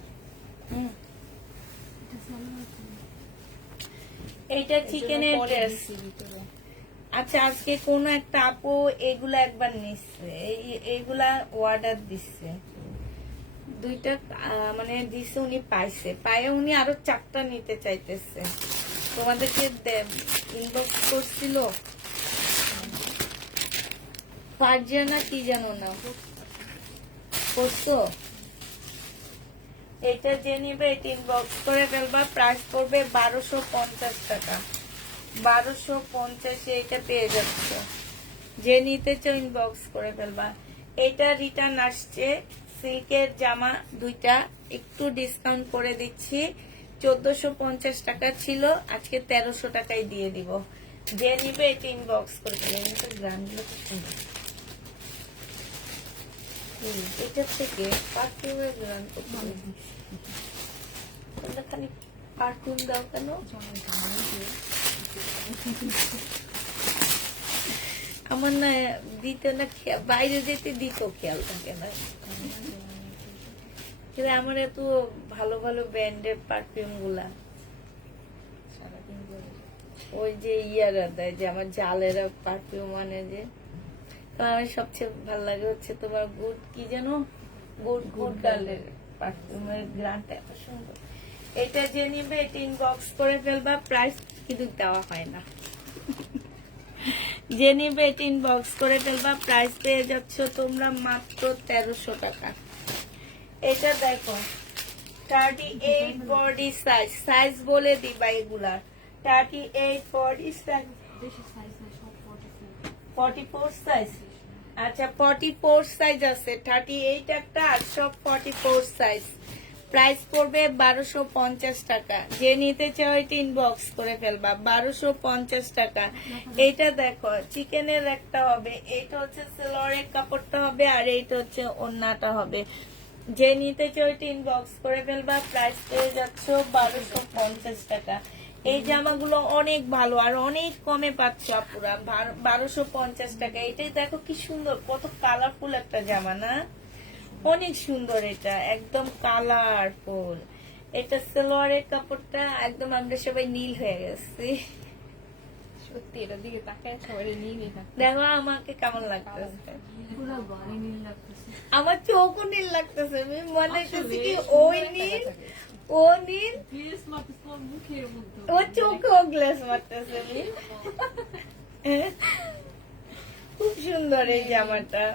এইটা চিকেনের ড্রেস। আচ্ছা, আজকে কোন একটা আপু এগুলা একবার নিচ্ছে, এইগুলা অর্ডার দিচ্ছে, দুইটা মানে দিছে, উনি পাইছে, পায়ে উনি আরো 4টা নিতে চাইতেছে। তোমাদেরকে ইনবক্স করছিল ফারজানা কি জানো না করছো। এটা যে নিবে এটা ইনবক্স করে ফেলবা। প্রাইস পড়বে 1250 টাকা। 1250 এটা পেয়ে যাচ্ছ। যে নিতে চাও ইনবক্স করে ফেলবা। এটা রিটার্ন আসছে, সিল্কের জামা দুইটা, একটু ডিসকাউন্ট করে দিচ্ছি। 1450 টাকা ছিল, আজকে 1300 টাকায় দিয়ে দিব। যে নিবে এটা ইনবক্স করে ফেলবে। গ্রামগুলো খুব সুন্দর। এটা থেকে পারফিউমের গ্রাম তোমরা খালি পারফিউম দাও কেন? আমার না দিতে না, বাইরে যেতে দিত খেয়াল থাকে না। কিন্তু আমার এত ভালো ভালো ব্র্যান্ডের পারফিউম গুলা ওই যে ইয়ারা দেয়, যে আমার জালেরা পারফিউম আনে, যে আমার সবচেয়ে ভালো লাগে হচ্ছে তোমার গুড কি যেন গুড গার্লের পারফিউমের গ্রানটা এত সুন্দর। এটা যে নিবে এটা ইনবক্স করে ফেলবা। প্রাইস কিন্তু দেওয়া হয় না। যে নিবে এটা ইনবক্স করে ফেলবা। প্রাইস পেয়ে যাচ্ছ তোমরা মাত্র 1300 টাকা। এটা দেখো 38 বডি সাইজ, সাইজ বলে দিবা এগুলা 38 বডি সাইজ, 44 সাইজ। আচ্ছা 44 সাইজ আছে, 38 একটা আর সব 44 সাইজ। প্রাইস পড়বে 1250 টাকা। যে নিতে চাও এটা ইনবক্স করে ফেলবা। 1250 টাকা। এইটা দেখো চিকেনের একটা হবে, এইটা হচ্ছে সালোয়ারের কাপড়টা হবে, আর এইটা হচ্ছে ওড়নাটা হবে। যে নিতে চাও এটা ইনবক্স করে ফেলবা। প্রাইস পেয়ে যাচ্ছ 1250 টাকা। এই জামাগুলো অনেক ভালো আর অনেক কমে পাচ্ছ আপুরা। 1250 টাকা। এটাই দেখো কি সুন্দর, কত কালারফুল একটা জামা না, অনেক সুন্দর। এটা একদম কালারফুল। এটা সালোয়ারের কাপড়টা একদম আমরা সবাই নীল হয়ে গেছি। সত্যি এটার দিকে তাকায় সবাই নিয়ে থাকে। দেখো আমাকে কেমন লাগতেছে, পুরো বডি নীল লাগতেছে। আমার চোখও নীল লাগতেছে। আমি মনে করছি কি ওই নীল, ও নীল, গ্লেস মারতেছে তোমার মুখের মধ্যে, ও চোখেও গ্লাস মারতেছে। খুব সুন্দর এই জামাটা,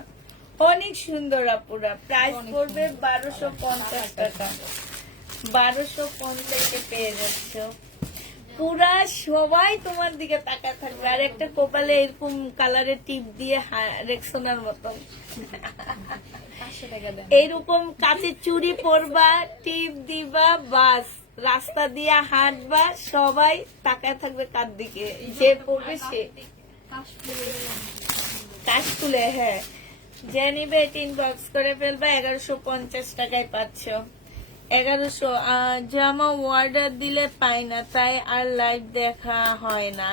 অনেক সুন্দর আপুরা। প্রাইস পড়বে 1250 টাকা। 1250-এ পেয়ে যাচ্ছ। পুরা সবাই তোমার দিকে তাকায় থাকবে। আর একটা কপালে এরকম কালারের টিপ দিয়ে রেক্সোনার মতন 500 টাকা দেন। এইরকম কাছে চুড়ি পরবা, টিপ দিবা, বাস রাস্তা দিয়ে হাঁটবা, সবাই তাকায় থাকবে কার দিকে, যে পড়বে সে। কাশফুলে, হ্যাঁ। যে নিবে এটা ইনবক্স করে ফেলবা। 1150 টাকায় পাচ্ছ। 1100। জামা অর্ডার দিলে পাই না, তাই আর লাইভ দেখা হয় না।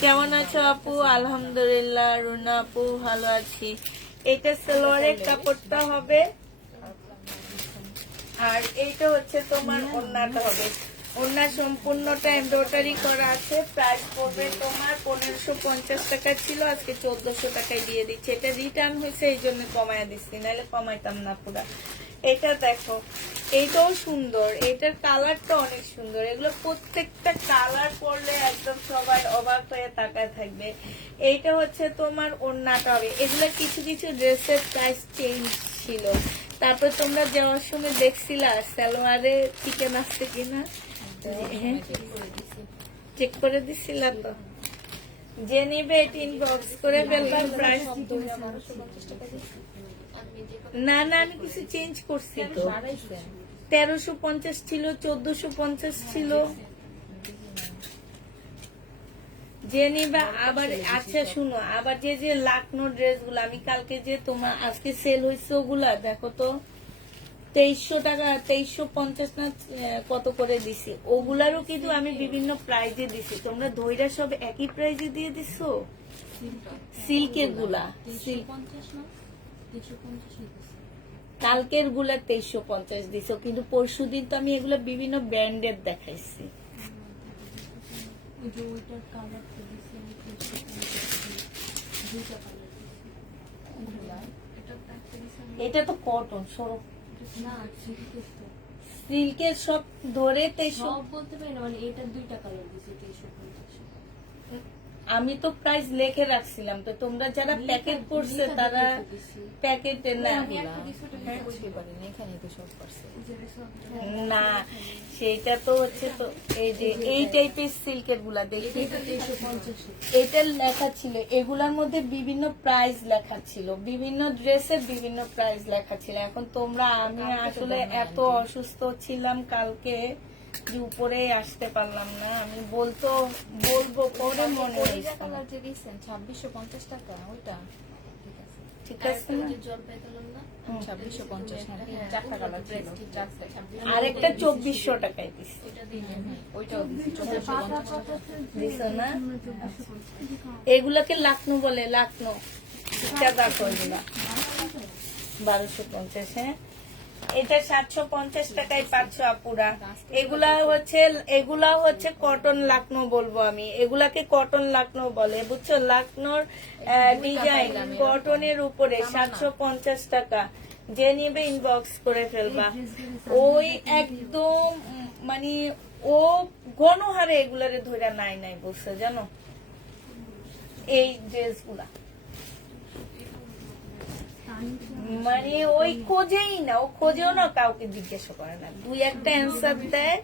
কেমন আছো আপু? আলহামদুলিল্লাহ। রুনা আপু ভালো আছি। এটা সালোয়ারের কাপড়টা হবে, আর এইটা হচ্ছে তোমার ওড়নাটা হবে। ওড়না সম্পূর্ণটা এমব্রয়ডারি করা আছে। প্রাইস পড়বে তোমার 1550 টাকা ছিল, আজকে 1400 টাকায় দিয়ে দিচ্ছে। এটা রিটার্ন হয়েছে এই জন্য কমায় দিচ্ছি, নাহলে কমাইতাম না পুরা। এটা দেখো, এইটাও সুন্দর, এটার কালারটা অনেক সুন্দর। এগুলো প্রত্যেকটা কালার পরলে একদম সবাই অবাক হয়ে তাকায় থাকবে। এইটা হচ্ছে তোমার ওড়নাটা হবে। এগুলো কিছু কিছু ড্রেসের প্রাইস চেঞ্জ ছিল। তারপর তোমরা যাওয়ার সময় দেখছিলা সালোয়ারে চিকেন আসছে কিনা, চেক করে দিছিলা তো। যে নিবে এটা ইনবক্স করে ফেলবার। প্রাইস না না, আমি কিছু চেঞ্জ করছি তো। 1350 ছিল, 1450 ছিল। যে নিবা আবার। আচ্ছা শুনো, আবার যে যে লাকনো ড্রেস গুলো আমি কালকে যে তোমার আজকে সেল হয়েছে ওগুলা দেখো তো, 2300 টাকা, 2350 না কত করে দিছি। ওগুলারও কিন্তু আমি বিভিন্ন প্রাইজে দিছি। তোমরা ধৈর্য সব একই প্রাইজে দিয়ে দিছো। সিল্কের গুলা, কালকের গুলা 2350 দিছো, কিন্তু পরশুদিন তো আমি এগুলা বিভিন্ন ব্র্যান্ডের দেখাইছি। এটা তো কটন, সরো সিল্কের সব ধরে 2300 বলতে পারি না, মানে এটা 2টা কালার দিছে 2350। আমি তো প্রাইস লিখে রাখছিলাম, তো তোমরা যারা প্যাকেট করছে তারা প্যাকেটে না না, সেটা তো হচ্ছে তো এই যে এই টাইপের সিল্কের গুলা দেখি এটার লেখা ছিল। এগুলার মধ্যে বিভিন্ন প্রাইস লেখা ছিল, বিভিন্ন ড্রেসের বিভিন্ন প্রাইস লেখা ছিল। এখন তোমরা, আমি আসলে এত অসুস্থ ছিলাম কালকে যে উপরে আসতে পারলাম না। আমি বলবো পরে মনে হয়েছে। 2650 টাকা ওইটা ঠিক আছে না? জলপাই কালার না, 2650 চারটা কালার ছিল, চারটা। আরেকটা 2400 টাকায় দিছি। এটা দিয়ে ওইটাও দিছি 2450 দিছো না? এগুলাকে লাকনো বলে, লাকনো। এটা দেখো, এগুলা 1250। হ্যাঁ, এটা 750 টাকায় পাচ্ছ আপুরা। এগুলা হচ্ছে কটন লাকনো বলবো আমি। এগুলাকে কটন লাকনো বলে, বুঝছো? লাকনোর ডিজাইন কটনের উপরে 750 টাকা। যে নিবে ইনবক্স করে ফেলবা। ওই একদম মানে ও গণহারে এগুলারে ধরে নাই বলছে, জানো, এই ড্রেসগুলা মানে ওই খোঁজেই না, ও খোঁজেও না, কাউকে জিজ্ঞাসা করে না। দুই একটা অ্যান্সার দেয়,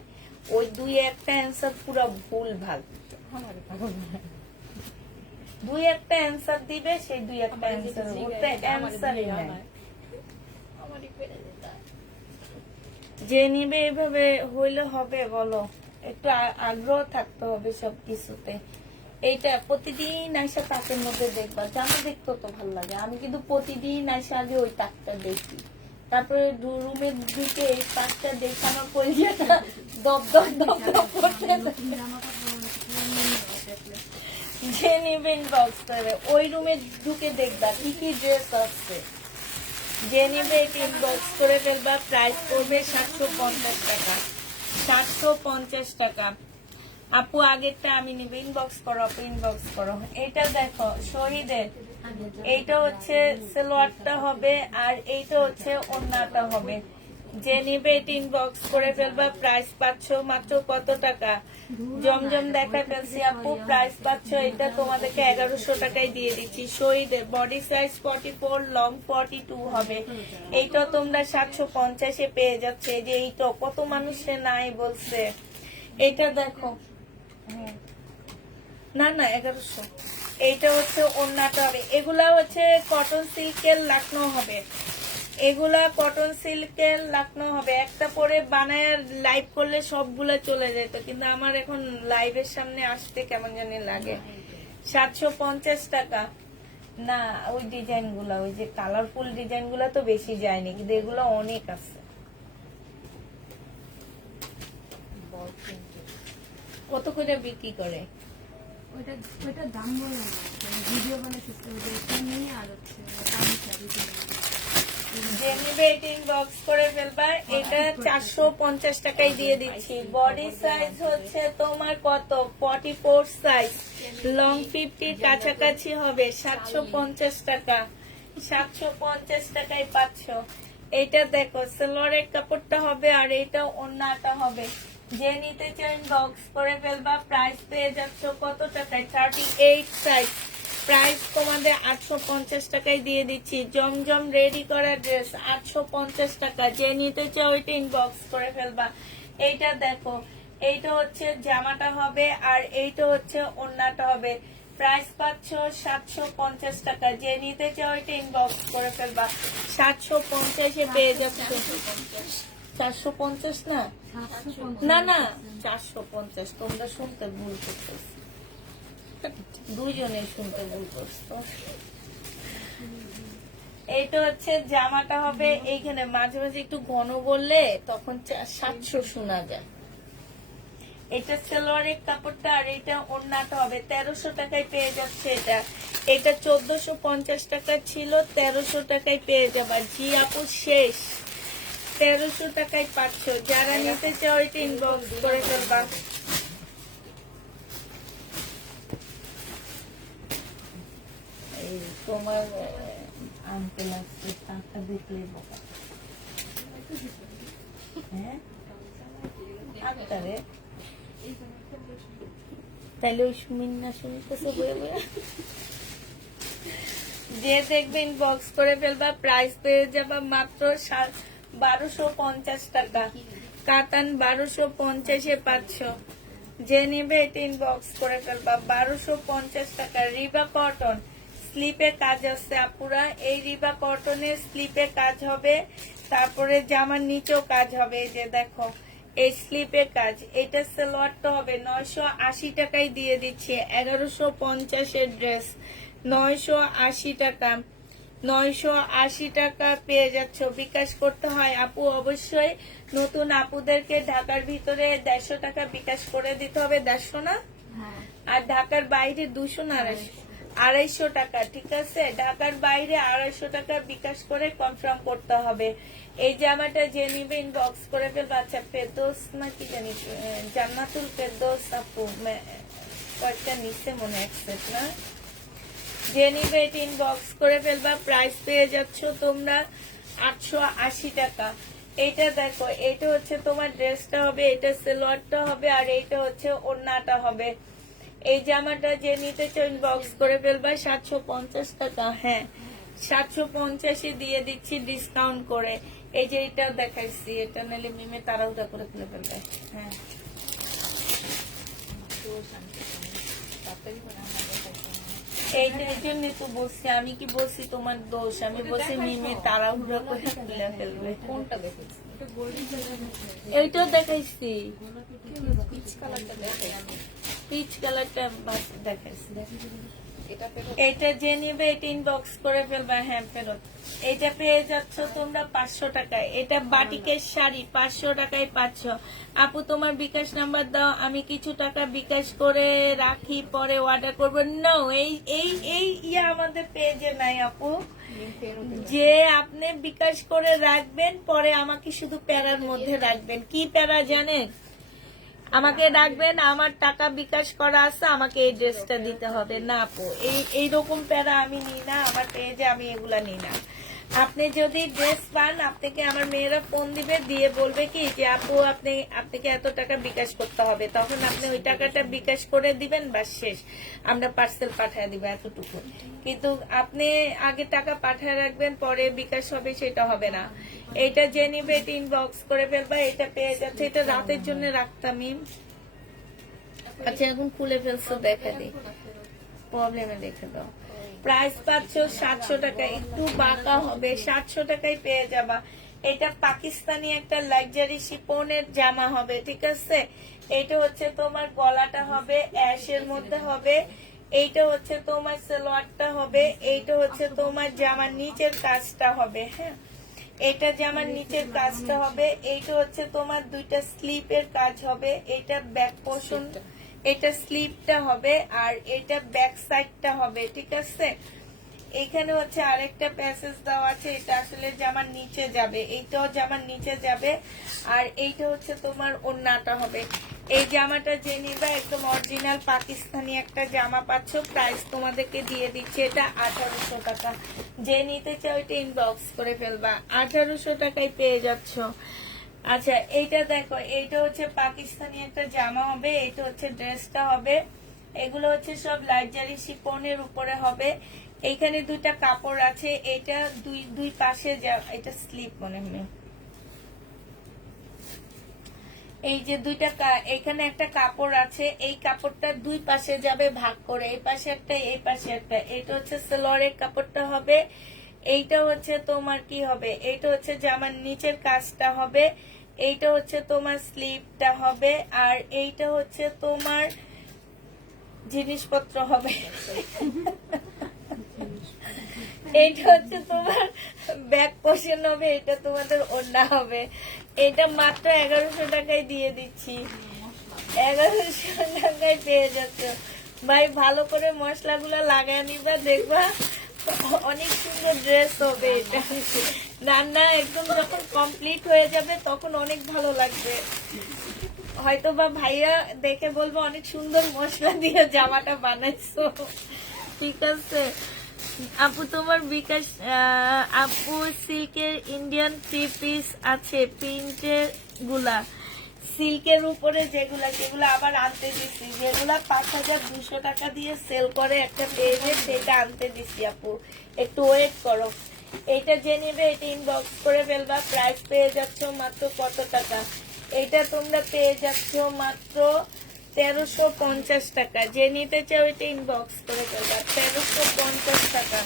ওই দুই একটা অ্যান্সার পুরো ভুল ভাল। দুই একটা অ্যান্সার দিবে, সেই দুই একটা অ্যান্সার ওটা অ্যান্সারই নাই। যে নিবে এভাবে হইলে হবে বলো? একটু আগ্রহ থাকতে হবে সবকিছুতে। এইটা প্রতিদিন আইসা তাকের মধ্যে দেখবা, জামা দেখতে তো ভালো লাগে। আমি কিন্তু প্রতিদিন আইসা আগে ওই তাকটা দেখি, তারপরে রুমের দিকে এই তাকটা দেখানোর পরে দপ দপ দপ দপ করতে যে নিবে ইনবক্স করে। ওই রুমে ঢুকে দেখবা কি কি ড্রেস আছে। যে নিবে এটা ইনবক্স করে ফেলবা। প্রাইস পড়বে 750 টাকা, 750 টাকা। আপু আগেরটা আমি নিবে, ইনবক্স করো আপু, ইনবক্স করো। এটা দেখো শহীদের, এইটা হচ্ছে সালোয়ারটা হবে, আর এইটা হচ্ছে ওড়নাটা হবে। যে নিবে এটা ইনবক্স করে ফেলবা। প্রাইস পাচ্ছ মাত্র কত টাকা? জমজম দেখা ফেলছি আপু, প্রাইস পাচ্ছ এটা তোমাদেরকে 1100 টাকায় দিয়ে দিচ্ছি। শহীদের বডি সাইজ 44, লং 42 হবে। এইটা তোমরা 750-এ পেয়ে যাচ্ছে। যে এইটা কত মানুষে নাই বলছে। এইটা দেখো, না না 1100। এইটা হচ্ছে ওড়নাটা হবে। এগুলা হচ্ছে কটন সিল্কের লাকনো হবে। এগুলা কটন সিল্কের লাকনো হবে। একটা পরে বানায় লাইভ করলে সবগুলা চলে যেত, কিন্তু আমার এখন লাইভের সামনে আসতে কেমন জানি লাগে। 750 টাকা। না, ওই ডিজাইন গুলা, ওই যে কালারফুল ডিজাইন গুলা তো বেশি যায়নি, কিন্তু এগুলো অনেক আছে। কত করে বিক্রি করে? ওইটা দাম বলে না, ভিডিও বানাইছে, ওটা নিয়ে আর হচ্ছে যে নিবে এটা ইনবক্স করে ফেলবা। এটা 450 টাকায় দিয়ে দিচ্ছি। বডি সাইজ হচ্ছে তোমার কত, 44 সাইজ, লং 50 কাছাকাছি হবে, 750 টাকা। 750 টাকায় পাচ্ছ। এটা দেখো সালোয়ারের কাপড়টা হবে আর এটা ওড়নাটা হবে। যে নিতে চাও ইনবক্স করে ফেলবা। প্রাইস পেয়ে যাচ্ছ কত টাকায়, 38 সাইজ। প্রাইস তোমাদের 850 টাকায় দিয়ে দিচ্ছি। জমজম রেডি করা ড্রেস 850 টাকা। যে নিতে চাও ওইটা ইনবক্স করে ফেলবা। এইটা দেখো, এইটা হচ্ছে জামাটা হবে আর এইটা হচ্ছে ওড়নাটা হবে। প্রাইস পাচ্ছ 750 টাকা। যে নিতে চাও ওইটা ইনবক্স করে ফেলবা। 750 পেয়ে যাচ্ছে। 450 না, না না 450। তোমরা শুনতে ভুল করতেছ, দুজনে শুনতে ভুল করছো। এইটা হচ্ছে জামাটা হবে। এইখানে মাঝে মাঝে একটু ঘন বললে তখন 700 শোনা যায়। এটা সালোয়ারের কাপড়টা আর এটা ওড়নাটা হবে। 1300 টাকায় পেয়ে যাচ্ছে এটা। এটা 1450 টাকা ছিল, 1300 টাকায় পেয়ে যাবা। জি আপু শেষ, 1300 টাকায় পাচ্ছ। যারা নিতে চাও এটা ইনবক্স করে ফেলবা। এই তোমার আঙ্কেল আসছে, টাকা দেখলে বোকা। হ্যাঁ আক্তারে তাইলে ওই সুমিন না শুনতেছে বয়ে বয়ে। যে দেখবে ইনবক্স করে ফেলবা। প্রাইস পেয়ে যাবা মাত্র 1250 টাকা। কাতান 1250 পাচ্ছ। যে নেবে এটা ইনবক্স করে ফেলবা। 1250 টাকা। রিবা কটন স্লিপে কাজ আছে আপুরা। এই রিবা কটনের স্লিপে কাজ হবে, তারপরে জামার নিচেও কাজ হবে। এই যে দেখো এই স্লিপে কাজ। এটা সালোয়ারটা হবে 980 টাকায় দিয়ে দিচ্ছি। 1150 ড্রেস 980 টাকা। 980 টাকা পেয়ে যাচ্ছ। বিকাশ করতে হয় আপু অবশ্যই। নতুন আপুদেরকে ঢাকার ভিতরে 150 টাকা বিকাশ করে দিতে হবে। 150 না, আর ঢাকার বাইরে 200 না 250 টাকা। ঠিক আছে, ঢাকার বাইরে 250 টাকা বিকাশ করে কনফার্ম করতে হবে। এই জামাটা যে নিবে ইনবক্স করে ফেলবে। আচ্ছা ফেরদৌস না কি জানি, জান্নাতুল ফেরদৌস আপু কয়েকটা নিচে মনে অ্যাকসেপ্ট না। যে নিবে এটা ইনবক্স করে ফেলবা। প্রাইস পেয়ে যাচ্ছ তোমরা 880 টাকা। এইটা দেখো, এইটা হচ্ছে তোমার ড্রেসটা হবে, এটা সালোয়ারটা হবে আর এইটা হচ্ছে ওড়নাটা হবে। এই জামাটা যে নিতে চাও ইনবক্স করে ফেলবা। 750 টাকা। হ্যাঁ 750 দিয়ে দিচ্ছি ডিসকাউন্ট করে। এই যে এটা দেখাইছি, এটা নাহলে মিমে তাড়াহুড়া করে ফেলে ফেলবে। হ্যাঁ এইটার জন্য তো বলছি। আমি কি বলছি তোমার দোষ? আমি বলছি মিমে তাড়াহুড়া করে ফেলে ফেলবে। কোনটা দেখেছি? এইটাও দেখাইছি, পিচ কালারটা দেখাই আমি। পিচ কালারটা দেখাইছি। এটা ফেরত। এটা যে নিবে এটা ইনবক্স করে ফেলবা। হ্যাঁ ফেরত। এটা পেয়ে যাচ্ছ তোমরা 500 টাকায়। এটা বাটিকের শাড়ি 500 টাকায় পাচ্ছ। আপু তোমার বিকাশ নাম্বার দাও, আমি কিছু টাকা বিকাশ করে রাখি, পরে অর্ডার করবো। নো, এই এই এই ইয়া আমাদের পেজে নাই আপু। যে আপনি বিকাশ করে রাখবেন, পরে আমাকে শুধু প্যারার মধ্যে রাখবেন। কি প্যারা জানেন? আমাকে রাখবেন, আমার টাকা বিকাশ করা আছে, আমাকে এই ড্রেসটা দিতে হবে না আপু। এইরকম প্যারা আমি নিই না, আমার পেজে আমি এগুলা নিই না। আপনি যদি ড্রেস পান, আপনাকে আমার মেয়েরা ফোন দিবে, দিয়ে বলবে কি যে আপু আপনাকে এত টাকা বিকাশ করতে হবে, তখন আপনি ওই টাকাটা বিকাশ করে দিবেন, বাস শেষ। আমরা পার্সেল পাঠিয়ে দিব, এতটুকু। কিন্তু আপনি আগে টাকা পাঠিয়ে রাখবেন, পরে বিকাশ হবে, সেটা হবে না। এটা যে নিবে এটা ইনবক্স করে ফেলবা। এটা পেয়ে যাচ্ছে। এটা রাতের জন্য রাখতামই। আচ্ছা এখন খুলে ফেলছো, দেখা দিই, প্রবলেমে দেখে দাও। প্রাইস পাচ্ছ 700 টাকা। একটু বাঁকা হবে, 700 টাকায় পেয়ে যাবা। এটা পাকিস্তানি একটা লাক্সারি শিপনের জামা হবে। ঠিক আছে, এটা হচ্ছে তোমার গলাটা হবে অ্যাশের মধ্যে হবে। এইটা হচ্ছে তোমার সালোয়ারটা হবে। এইটা হচ্ছে তোমার জামার নিচের কাজটা হবে। হ্যাঁ, এটা জামার নিচের কাজটা হবে। এইটা হচ্ছে তোমার দুইটা স্লিপের কাজ হবে। এটা ব্যাক পোর্শন, এটা স্লিপটা হবে আর এটা ব্যাক সাইডটা হবে। ঠিক আছে, এইখানে হচ্ছে আরেকটা প্যাসেজ দেওয়া আছে, এটা আসলে জামার নিচে যাবে, এইটাও জামার নিচে যাবে, আর এইটা হচ্ছে তোমার ওড়নাটা হবে। এই জামাটা যে নিবা একদম অরিজিনাল পাকিস্তানি একটা জামা পাচ্ছ, প্রাইস তোমাদেরকে দিয়ে দিচ্ছে এটা 1800 টাকা। যে নিতে চাও এটা ইনবক্স করে ফেলবা, 1800 টাকায় পেয়ে যাচ্ছ। আচ্ছা এইটা দেখো, এইটা হচ্ছে পাকিস্তানি একটা জামা হবে, এইটা হচ্ছে ড্রেসটা হবে। এগুলো হচ্ছে সব লাইজারি শিফনের উপরে হবে। এইখানে দুইটা কাপড় আছে, এটা দুই পাশে এটা স্লিপ মনে হয়। এই যে এখানে একটা কাপড় আছে, এই কাপড়টা দুই পাশে যাবে ভাগ করে, এই পাশে একটা এই পাশে একটা। এটা হচ্ছে সালোয়ারের কাপড়টা হবে, এইটা হচ্ছে তোমার কি হবে, এইটা হচ্ছে জামার নিচের কাজটা হবে, এইটা হচ্ছে তোমার স্লিপটা হবে, আর এইটা হচ্ছে তোমার জিনিসপত্র হবে। এইটা হচ্ছে তোমার ব্যাক পোর্শন হবে, এটা তোমাদের ওড়না হবে। এটা মাত্র 1100 টাকায় দিয়ে দিচ্ছি, 1100 টাকায় পেয়ে যাচ্ছ। ভাই ভালো করে মশলাগুলো লাগায় নিবা, দেখবা অনেক সুন্দর ড্রেস হবে এটা। রান্না একদম যখন কমপ্লিট হয়ে যাবে তখন অনেক ভালো লাগবে। হয়তো বা ভাইয়া দেখে বলবো অনেক সুন্দর মশলা দিয়ে জামাটা বানাইছো। ঠিক আছে আপু, তোমার বিকাশ আপু সিল্কের ইন্ডিয়ান 3 পিস আছে, প্রিন্টের গুলা সিল্কের উপরে যেগুলা সেগুলো আবার আনতে দিচ্ছি, যেগুলা 5200 টাকা দিয়ে সেল করে একটা পেজে, সেটা আনতে দিচ্ছি আপু, একটু ওয়েট করো। এটা যে নিবে এটা ইনবক্স করে ফেলবা, প্রাইস পেয়ে যাচ্ছ মাত্র কত টাকা, এটা তোমরা পেয়ে যাচ্ছ মাত্র 1350 টাকা। যে নিতে চাও এটা ইনবক্স করে ফেলবা, 1350 টাকা।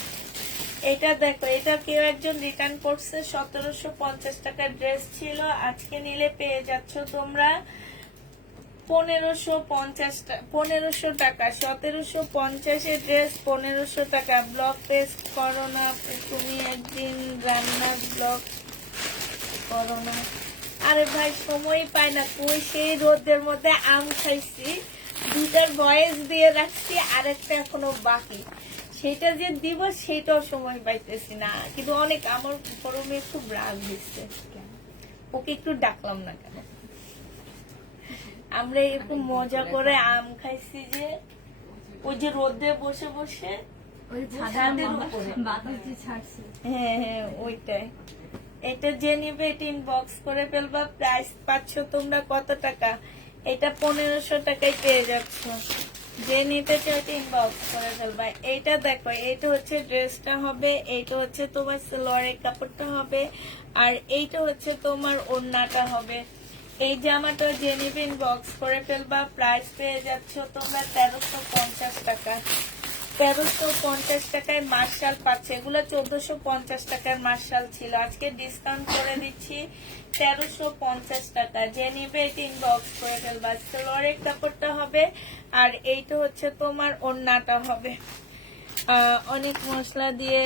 এটা দেখো, এটা কেউ একজন রিটার্ন করছে, 1750 টাকার ড্রেস ছিল, আজকে নিলে পেয়ে যাচ্ছ তোমরা 1550 টাকা। 1750 ড্রেস 1500 টাকা। ব্লগ পেস্ট করো না তুমি, একদিন রান্নার ব্লগ করো না। আরে ভাই সময় পাই না, কই সেই রোদের মধ্যে আম খাইছি, দুটার ভয়েস দিয়ে রাখছি, আরেকটা এখনো বাকি, সেটা যে দিব সেটাও সময় পাইতেছি না। কিন্তু অনেক আমার গরমে খুব রাগ দিচ্ছে, ওকে একটু ডাকলাম না কেন। আমরা একটু মজা করে আম খাইছি, যে ওই যে রোদে বসে বসে ছাদের উপরে। হ্যাঁ হ্যাঁ ওইটাই। এটা যে নিবে এটা ইনবক্স করে ফেলবা, প্রাইস পাচ্ছ তোমরা কত টাকা, এটা 1500 টাকায় পেয়ে যাচ্ছ। যে নিতে চাও এটা ইনবক্স করে ফেলবা। এইটা দেখো, এইটা হচ্ছে ড্রেসটা হবে, এইটা হচ্ছে তোমার সালোয়ারের কাপড়টা হবে, আর এইটা হচ্ছে তোমার ওড়নাটা হবে। এই জামাটা যে নিবে ইনবক্স করে ফেলবা, প্রাইস পেয়ে যাচ্ছ তোমরা 1350 টাকা। 1350 টাকায় মার্শাল পাচ্ছে, এগুলো 1450 টাকার মার্শাল ছিল, আজকে ডিসকাউন্ট করে দিচ্ছি 1350 টাকা। যে নিবে এটা ইনবক্স করে ফেলবা। সালোয়ারের কাপড়টা হবে, আর এইটা হচ্ছে তোমার ওড়নাটা হবে। অনেক মশলা দিয়ে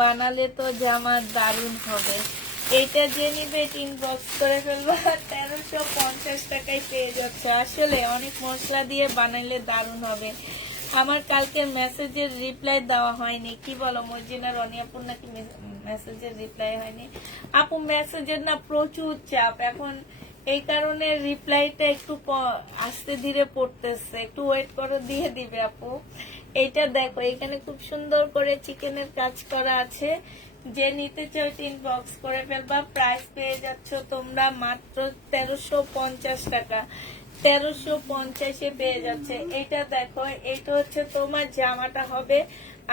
বানালে তো জামা দারুণ হবে। এইটা যে নিবে এটা ইনবক্স করে ফেলবা, 1350 টাকায় পেয়ে যাচ্ছে। আসলে অনেক মশলা দিয়ে বানাইলে দারুণ হবে। আমার কালকে মেসেজের রিপ্লাই দেওয়া হয়নি, কি বলো মর্জিনা রনিয়াপুর, নাকি মেসেজের রিপ্লাই হয়নি? আপু মেসেজের না প্রচুর চাপ এখন, এই কারণে রিপ্লাইটা একটু আস্তে ধীরে পড়তেছে, একটু ওয়েট করো, দিয়ে দিবে আপু। এইটা দেখো, এখানে খুব সুন্দর করে চিকেনের কাজ করা আছে, যে নিতে চাও এটা ইনবক্স করে ফেলবা, প্রাইস পেয়ে যাচ্ছ তোমরা মাত্র 1350 টাকা। 1350 পেয়ে যাচ্ছে। এটা দেখো, এইটা হচ্ছে তোমার জামাটা হবে,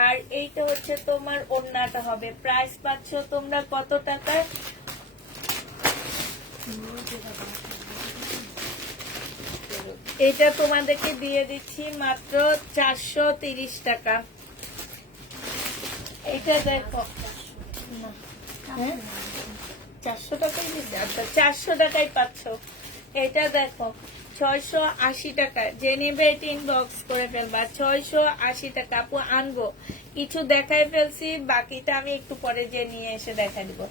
আর এইটা হচ্ছে তোমার ওড়নাটা হবে, প্রাইস পাচ্ছ তোমরা কত টাকা, এটা তোমাদেরকে দিয়ে দিচ্ছি মাত্র 430 টাকা। এটা দেখো, 400 টাকাই দিচ্ছে, আচ্ছা 400 টাকায় পাচ্ছ। এটা দেখো 680 টাকা। যে নেবে এটা ইনবক্স করে ফেলবা, 680 টাকা। আপু আনবো, কিছু দেখাই ফেলছি, বাকিটা আমি একটু পরে যে নিয়ে এসে দেখা দিব।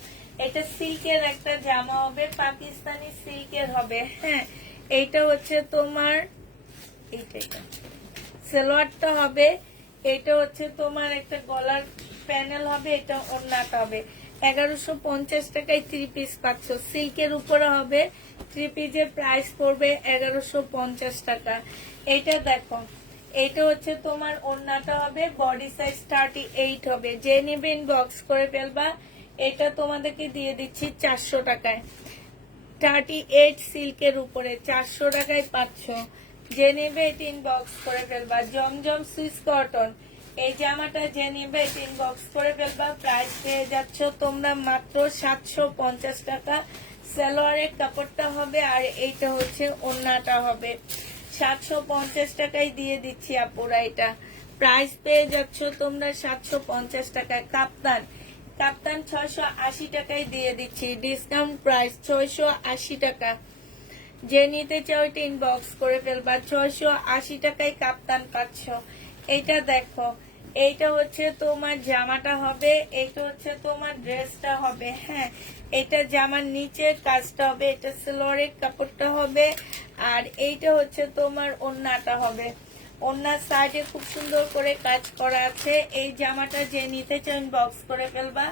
এটা সিল্কের একটা জামা হবে, পাকিস্তানি সিল্কের হবে। হ্যাঁ, এইটা হচ্ছে তোমার এইটা সালোয়ারটা হবে, এটা হচ্ছে তোমার একটা গলার প্যানেল হবে, এটা ওড়নাটা হবে। 1150 টাকায় 3 পিস পাচ্ছ। সিল্কের উপরে হবে, 3 পিসের প্রাইস পড়বে 1150 টাকা। এটা দেখো, এটা হচ্ছে তোমার ওড়নাটা হবে, বডি সাইজ 38 হবে। যে নেবে ইনবক্স করে ফেলবা। এটা তোমাদেরকে দিয়ে দিচ্ছি 400 টাকায়। 38 সিল্কের উপরে 400 টাকায় পাচ্ছ। যে নেবে এটা ইনবক্স করে ফেলবা। জমজম সুইস কটন, এই জামাটা যে নেবে এটা ইনবক্স করে ফেলবা। প্রাইস পেয়ে যাচ্ছ তোমরা মাত্র 750 টাকা। সালোয়ারের কাপড়টা হবে আর এইটা হচ্ছে ওড়নাটা হবে। 750 টাকায় দিয়ে দিচ্ছি আপুরা। এটা প্রাইস পেয়ে যাচ্ছ তোমরা 750 টাকায়। কাপ্তান, কাপ্তান 680 টাকায় দিয়ে দিচ্ছি, ডিসকাউন্ট প্রাইস 680 টাকা। যে নিতে চাও এটা ইনবক্স করে ফেলবা। 680 টাকায় কাপ্তান পাচ্ছ। এইটা দেখো, এইটা হচ্ছে তোমার জামাটা হবে, এইটা হচ্ছে তোমার ড্রেসটা হবে। হ্যাঁ, এটা জামার নিচের কাজটা হবে, এটা সালোয়ারের কাপড়টা হবে, আর এইটা হচ্ছে তোমার ওড়নাটা হবে। ওড়নার সাইডে খুব সুন্দর করে কাজ করা আছে। এই জামাটা যে নিতে চাও ইনবক্স করে ফেলবা।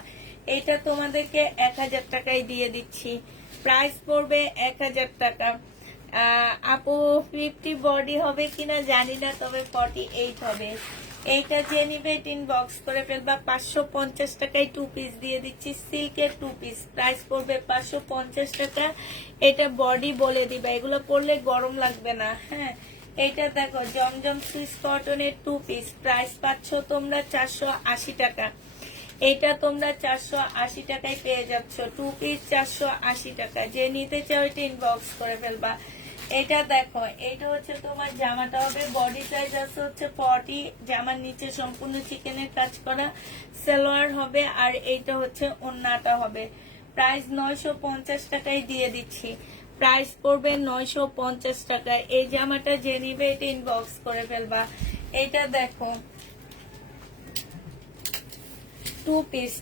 এটা তোমাদেরকে 1000 টাকায় দিয়ে দিচ্ছি। প্রাইস পড়বে 1000 টাকা। আপু 50 বডি হবে কিনা জানি না, তবে 48 হবে। এইটা যে নিবে ইনবক্স করে ফেলবা। 550 টাকায় 2 পিস দিয়ে দিচ্ছি, সিল্কের 2 পিস। প্রাইস পড়বে 550 টাকা। এটা বডি বলে দিবা, এগুলো পরলে গরম লাগবে না। হ্যাঁ, এইটা দেখো, জমজম সুইস কটনের 2 পিস। প্রাইস পাচ্ছ তোমরা 480 টাকা। এটা তোমরা 480 টাকায় পেয়ে যাচ্ছ। 2 পিস 480 টাকা। যে নিতে চাও এটা ইনবক্স করে ফেলবা। এটা দেখো, এটা হচ্ছে তোমার জামাটা হবে, বডি সাইজ আছে হচ্ছে 40। জামার নিচে সম্পূর্ণ চিকেনের কাজ করা, সালোয়ার হবে, আর এইটা হচ্ছে ওড়নাটা হবে। প্রাইস 950 টাকায় দিয়ে দিচ্ছি। প্রাইস পড়বে 950 টাকা। এই জামাটা যে নিবে এটা ইনবক্স করে ফেলবা। এটা দেখো, 2 পিস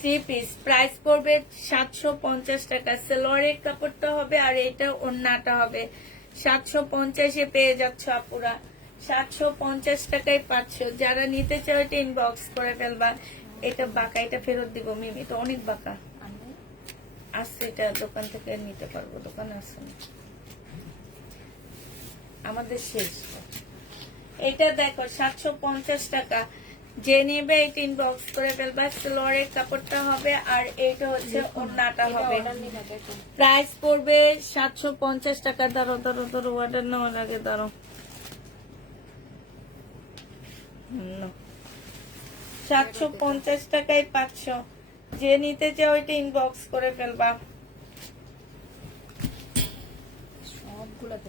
3 পিস। প্রাইস পড়বে 750 টাকা। সালোয়ারের কাপড়টা হবে আর এটা ওড়নাটা হবে। 750-এ পেয়ে যাচ্ছ আপুরা। 750 টাকায় পাচ্ছ। যারা নিতে চাও এটা ইনবক্স করে ফেলবা। এটা বাঁকা, এটা ফেরত দিব মিমি, এটা অনেক বাঁকা আসছে। এটা দোকান থেকে নিতে পারবো, দোকানে আসছে না, আমাদের শেষ। এটা দেখো 750 টাকা। যে নেবে এটা ইনবক্স করে ফেলবা। সালোয়ারের কাপড়টা হবে আর এইটা হচ্ছে ওড়নাটা হবে। প্রাইস পড়বে 750 টাকা। ধরো ধরো ধরো, অর্ডার নেওয়া লাগে, ধরো। 750 টাকায় পাচ্ছ। যে নিতে চাও এটা ইনবক্স করে ফেলবা। সবগুলোতে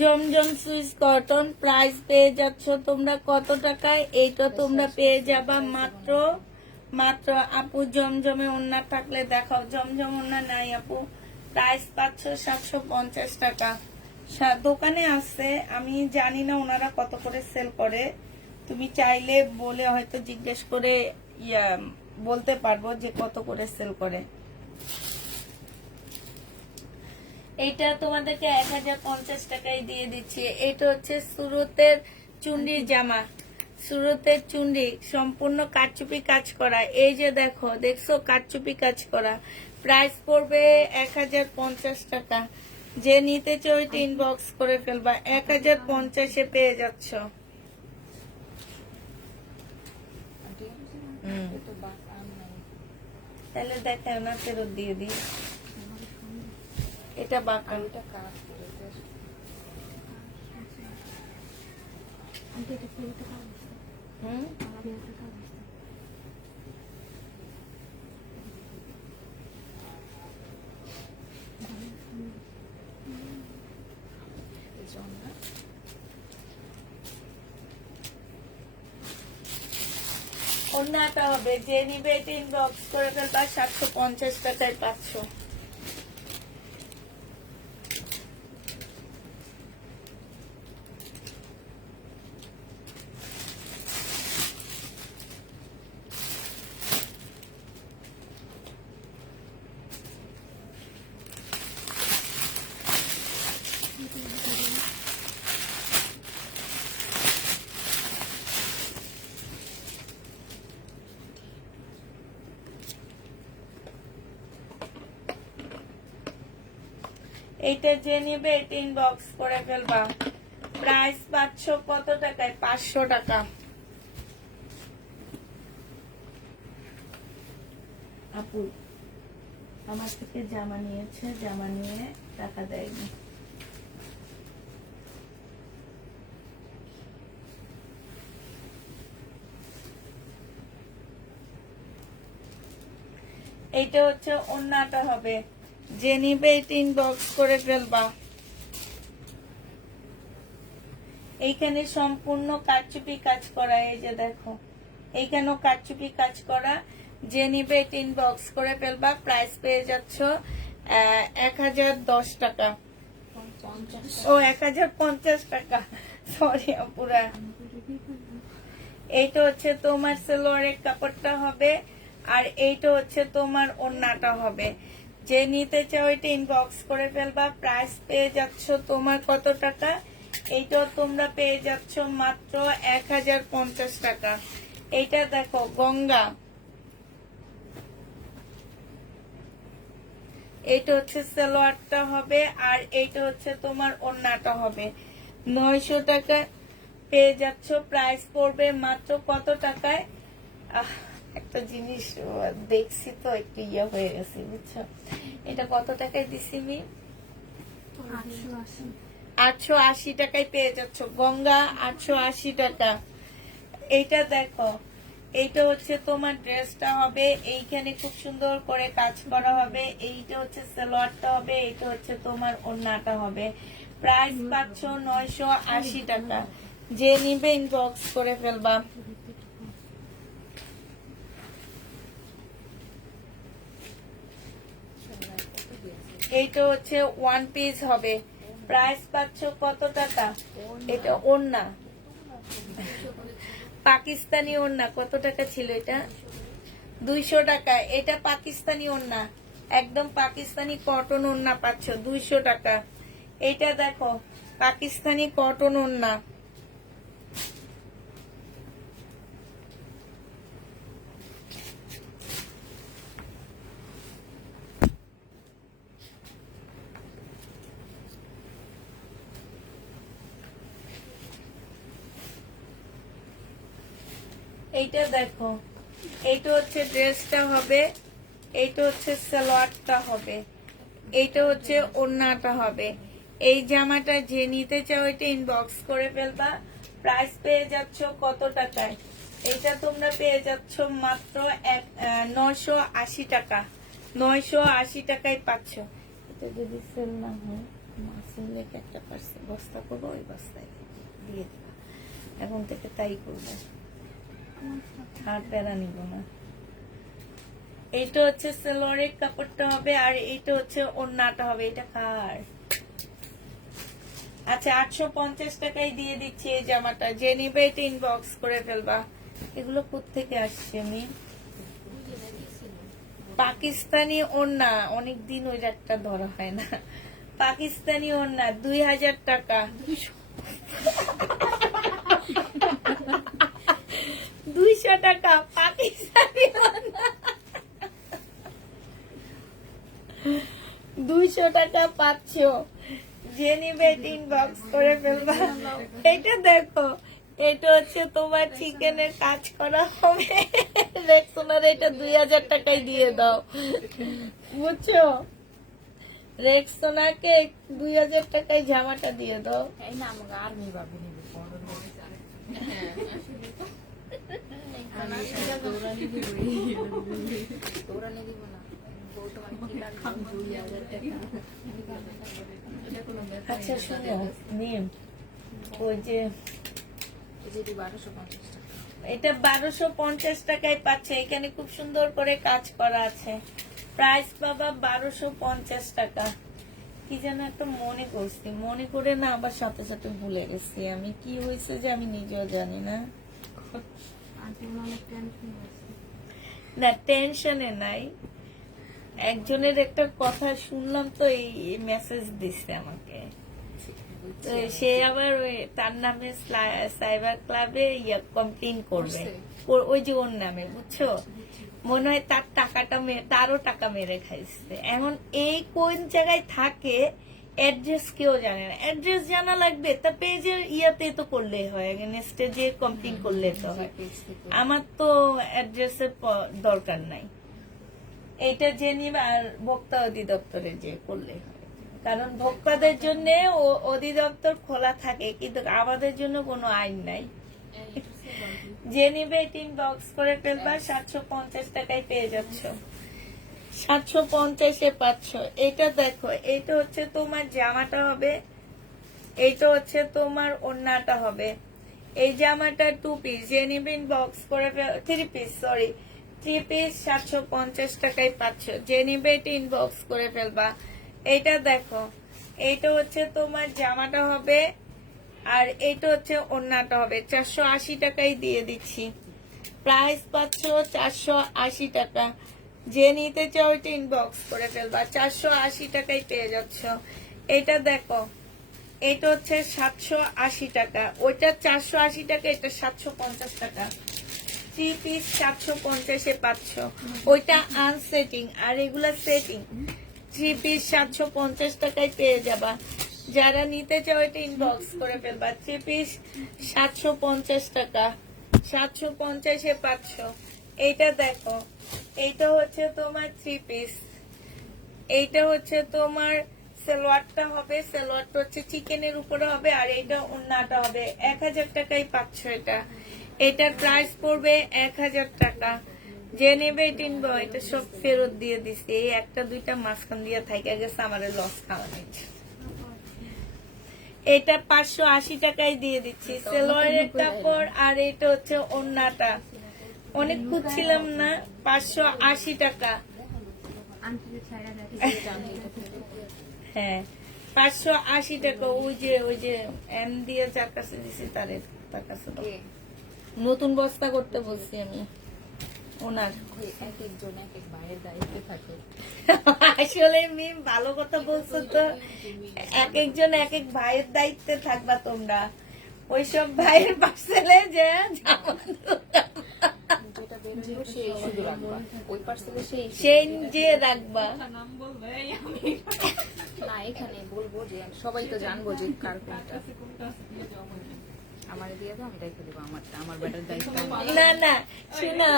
জমজম সুইস কটন। প্রাইস পেয়ে যাচ্ছ তোমরা কত টাকায়? এইটা তোমরা পেয়ে যাবা মাত্র আপু জমজমে ওড়না থাকলে দেখাও। জমজম ওড়না নাই আপু। প্রাইস পাচ্ছ 750 টাকা। দোকানে আছে, আমি জানি না ওনারা কত করে সেল করে। তুমি চাইলে বলে হয়তো জিজ্ঞেস করে বলতে পারবো যে কত করে সেল করে। এইটা তোমাদেরকে 1050 টাকায় দিয়ে দিচ্ছি। এটা হচ্ছে সুরতের চুন্ডির জামা। সুরতের চুন্ডি সম্পূর্ণ কারচুপি কাজ করা। এই যে দেখো, দেখছো কারচুপি কাজ করা। প্রাইস পড়বে 1050 টাকা। যে নিতে চাও এটা ইনবক্স করে ফেলবা। 1050-এ পেয়ে যাচ্ছ। তাহলে দেখা না, ফেরত দিয়ে দিই। এটা বাঁকা, এটা কাজ করে। ওড়নাটা হবে। যে নিবে এটা ইনবক্স করে ফেলবা। 750 টাকায় পাচ্ছ। এইটা যে নিবে এটা ইনবক্স করে ফেলবা। প্রাইস পাচ্ছ কত টাকায়? 500 টাকা। আপু আমার থেকে জামা নিয়েছে, জামা নিয়ে টাকা দেয়নি। এইটা হচ্ছে ওন্নাটা হবে, যে নিবে এটা ইনবক্স করে ফেলবা। এইখানে সম্পূর্ণ কারচুপি কাজ করা, এই যে দেখো এইখানেও কারচুপি কাজ করা, যে নিবে এটা ইনবক্স করে ফেলবা। প্রাইস পেয়ে যাচ্ছ 1010 টাকা, ও 1050 টাকা, সরি আপুরা। এইটা হচ্ছে তোমার সালোয়ারের কাপড়টা হবে, আর এইটা হচ্ছে তোমার ওড়নাটা হবে। যে নিতে চাও এটা ইনবক্স করে ফেলবা। প্রাইস পেয়ে যাচ্ছ তোমার কত টাকা? এইটাও তোমরা পেয়ে যাচ্ছ মাত্র 1050 টাকা। এইটা দেখো গঙ্গা, এইটা হচ্ছে সালোয়ারটা হবে, আর এইটা হচ্ছে তোমার ওড়নাটা হবে। 900 টাকা পেয়ে যাচ্ছ। প্রাইস পড়বে মাত্র কত টাকায়? একটা জিনিস দেখছি তো একটু ইয়ে হয়ে গেছে, বুঝছো? এটা কত টাকায় দিছি আমি? 880 টাকায় পেয়ে যাচ্ছ গঙ্গা, 880 টাকা। এইটা দেখো, এইটা হচ্ছে তোমার ড্রেসটা হবে, এইখানে খুব সুন্দর করে কাজ করা হবে। এইটা হচ্ছে সালোয়ারটা হবে, এইটা হচ্ছে তোমার ওড়নাটা হবে। প্রাইস পাচ্ছ 980 টাকা। যে নিবে ইনবক্স করে ফেলবা। এইটা হচ্ছে ওয়ান পিস হবে। প্রাইস পাচ্ছ কত টাকা? এটা ওড়না, পাকিস্তানি ওড়না। কত টাকা ছিল এটা? 200 টাকা। এটা পাকিস্তানি ওড়না, একদম পাকিস্তানি কটন ওড়না পাচ্ছ 200 টাকা। এইটা দেখো পাকিস্তানি কটন ওড়না। এইটা দেখো, এইটা হচ্ছে ড্রেসটা হবে, এইটা হচ্ছে সালোয়ারটা হবে, এইটা হচ্ছে ওড়নাটা হবে। এই জামাটা যে নিতে চাও এটা ইনবক্স করে ফেলবা। প্রাইস পেয়ে যাচ্ছ কত টাকায়? এটা তোমরা পেয়ে যাচ্ছ মাত্র 980 টাকা। 980 টাকায় পাচ্ছ। এটা যদি সেল না হয়, মাসুল একটা বস্তা করবো, ওই বস্তায় দিয়ে দেবা। এখন থেকে তাই করবো, আর প্যারা নিব না। এইটা হচ্ছে সালোয়ারের কাপড়টা হবে, আর এইটা হচ্ছে ওড়নাটা হবে। এটা কার? আচ্ছা 850 টাকায় দিয়ে দিচ্ছি এই জামাটা। যে নিবে এটা ইনবক্স করে ফেলবা। এগুলো কোত্থেকে আসছে? আমি পাকিস্তানি ওড়না, অনেকদিন ওই একটা ধরা হয় না। পাকিস্তানি ওড়না 2000 টাকা। 200 টাকা পাকিস্তানি ওড়না, 200 টাকা পাচ্ছ। যে নিবে ইনবক্স করে ফেলবা। এটা দেখো, এটা হচ্ছে তোমার চিকেনের কাজ করা হবে। রেক্সোনার এটা 2000 টাকায় দিয়ে দাও, বুঝছো? রেক্সোনাকে 2000 টাকায় জামাটা দিয়ে দাও। আচ্ছা শুনো নিম, ওই যে এটা 1250 টাকায় পাচ্ছে। এখানে খুব সুন্দর করে কাজ করা আছে। প্রাইস পাবা 1250 টাকা। কি যেন একটা মনে করছি, মনে করে না আবার সাথে সাথে ভুলে গেছি। আমি কি হয়েছে যে আমি নিজেও জানি না। না টেনশনে নাই, একজনের একটা কথা শুনলাম তো এই মেসেজ দিচ্ছে আমাকে। তো সে আবার তার নামে সাইবার ক্লাবে কমপ্লেন করবে, ওই যে ওর নামে, বুঝছো? মনে হয় তার টাকাটা তারও টাকা মেরে খাইছে। এখন এই কোন জায়গায় থাকে অ্যাড্রেস কেউ জানে না, অ্যাড্রেস জানা লাগবে তা পেজের ইয়াতে তো করলেই হয়, এগেনস্টে যে কমপ্লেন করলে তো হয়। পেজ থেকে আমার তো অ্যাড্রেসের দরকার নাই, এটা যে নিবে আর ভোক্তা অধিদপ্তরে যে করলে হয়। কারণ ভোক্তাদের জন্য অধিদপ্তর খোলা থাকে, কিন্তু আমাদের জন্য কোনো আইন নাই। যে নিবে টিন বক্স করে ফেলবা, 750 টাকায় পেয়ে যাচ্ছ, 750-এ পাচ্ছ। এটা দেখো, এইটা হচ্ছে তোমার জামাটা হবে, এইটা হচ্ছে তোমার ওড়নাটা হবে। এই জামাটা 2 পিস, যে নিবে বক্স করে 3 পিস, সরি 3 পিস 750 টাকায় পাচ্ছ। যে নিবে টিন বক্স করে ফেলবা। এটা দেখো, এইটা হচ্ছে তোমার জামাটা হবে, আর এইটা হচ্ছে ওড়নাটা হবে। 480 টাকায় দিয়ে দিচ্ছি, প্রাইস পাচ্ছ 480 টাকা। যে নিতে চাও এটা ইনবক্স করে ফেলবা, 480 টাকায় পেয়ে যাচ্ছ। এটা দেখো, এটা হচ্ছে 780 টাকা, ওইটা 480 টাকা, এটা 750 টাকা। 3 পিস 750-এ পাচ্ছ, ওইটা আনসেটিং আর এগুলা সেটিং। 3 পিস 750 টাকায় পেয়ে যাবা। যারা নিতে চাও এটা ইনবক্স করে ফেলবা। 3 পিস 750 টাকা, 750-এ পাচ্ছ। এইটা দেখো, এইটা হচ্ছে তোমার 3 পিস, এইটা হচ্ছে তোমার সালোয়ারটা হবে, সালোয়ারটা হচ্ছে চিকেনের উপরে হবে, আর এইটা ওড়নাটা হবে। 1000 টাকায় পাচ্ছ এটা। এটার প্রাইস পড়বে 1000 টাকা। যে নেবে এটা নিবে, এটা সব ফেরত দিয়ে দিছি। এই একটা দুইটা মাঝখান দিয়ে থাইকা গেছে, আমার লস খাওয়া নিচ্ছে। এটা 580 টাকায় দিয়ে দিচ্ছি, সালোয়ারের কাপড়, আর এটা হচ্ছে ওড়নাটা। অনেক খুঁজছিলাম না, 580 টাকা। হ্যাঁ, 580 টাকা। ওই যে এম দিয়ে যার কাছে দিছি তার কাছে দাও। নতুন বস্তা করতে বলছি আমি ওনার। এক একজন এক এক ভাইয়ের দায়িত্বে থাকে। আসলে মিম ভালো কথা বলছো তো, এক একজন এক এক ভাইয়ের দায়িত্বে থাকবা তোমরা। ওইসব ভাইয়ের পার্সেলে যে যেটা বের হলো সেই শুধু রাখবা, ওই পার্সেলে সেই যে রাখবা। না, এখানে বলবো যে সবাই তো জানবো যে কার কোনটা। আমার দিয়ে দাও, আমি রেখে দেবো আমারটা, আমার ব্যাটার দায়িত্ব আমার। না না, শোনা,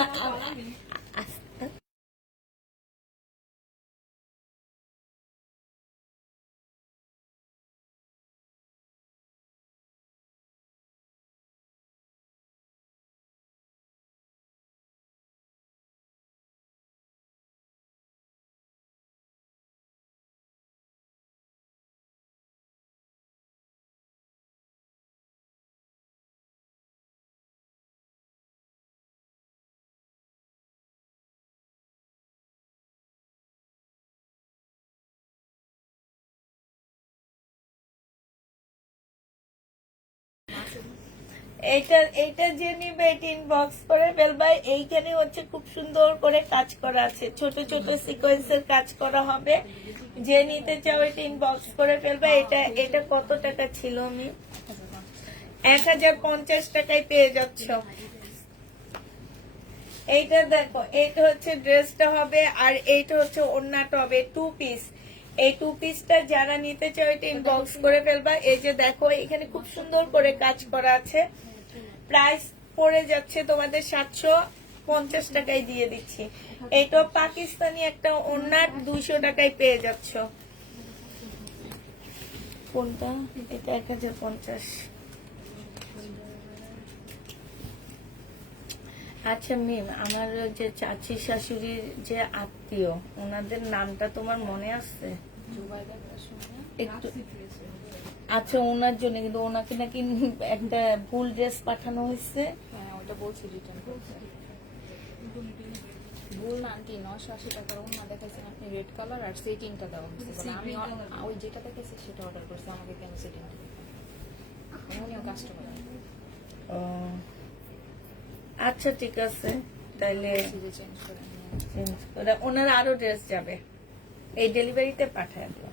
এইটা যে নিবে এটা ইনবক্স করে ফেলবা। এইখানে হচ্ছে খুব সুন্দর করে কাজ করা আছে, ছোট ছোট সিকোয়েন্সের কাজ করা হবে। যে নিতে চাও এটা ইনবক্স করে ফেলবা। এটা কত টাকা ছিল? আমি 1050 টাকায় পেয়ে যাচ্ছ। এইটা দেখো, এইটা হচ্ছে ড্রেসটা হবে, আর এইটা হচ্ছে ওড়নাটা হবে। 2 পিস, এই 2 পিসটা যারা নিতে চাও এটা ইনবক্স করে ফেলবা। এই যে দেখো, এখানে খুব সুন্দর করে কাজ করা আছে। প্রাইস পড়ে যাচ্ছে তোমাদের 750 টাকায় দিয়ে দিচ্ছি। এইটা পাকিস্তানি একটা ওড়না, 200 টাকায় পেয়ে যাচ্ছ। কোনটা? এটা 1050। আচ্ছা মিম, আমার যে চাচি শাশুড়ির যে আত্মীয়, ওনাদের নামটা তোমার মনে আছে? একটু, আচ্ছা ওনার জন্য, কিন্তু ওনাকে নাকি একটা ভুল ড্রেস পাঠানো হয়েছে। হ্যাঁ, ওটা বলছি রিটার্ন করতে। ভুল না আন্টি, 980 টাকার ওড়না দেখাইছেন আপনি, রেড কালার, আর সেটিংটা দেওয়া হয়েছে। আমি ওই যেটা দেখেছি সেটা অর্ডার করছি, আমাকে কেন সেটিংটা দিবেন? উনিও কাস্টমার। ও আচ্ছা, ঠিক আছে, তাইলে চেঞ্জ করে চেঞ্জ করে ওনার আরো ড্রেস যাবে, এই ডেলিভারিতে পাঠায় দিও।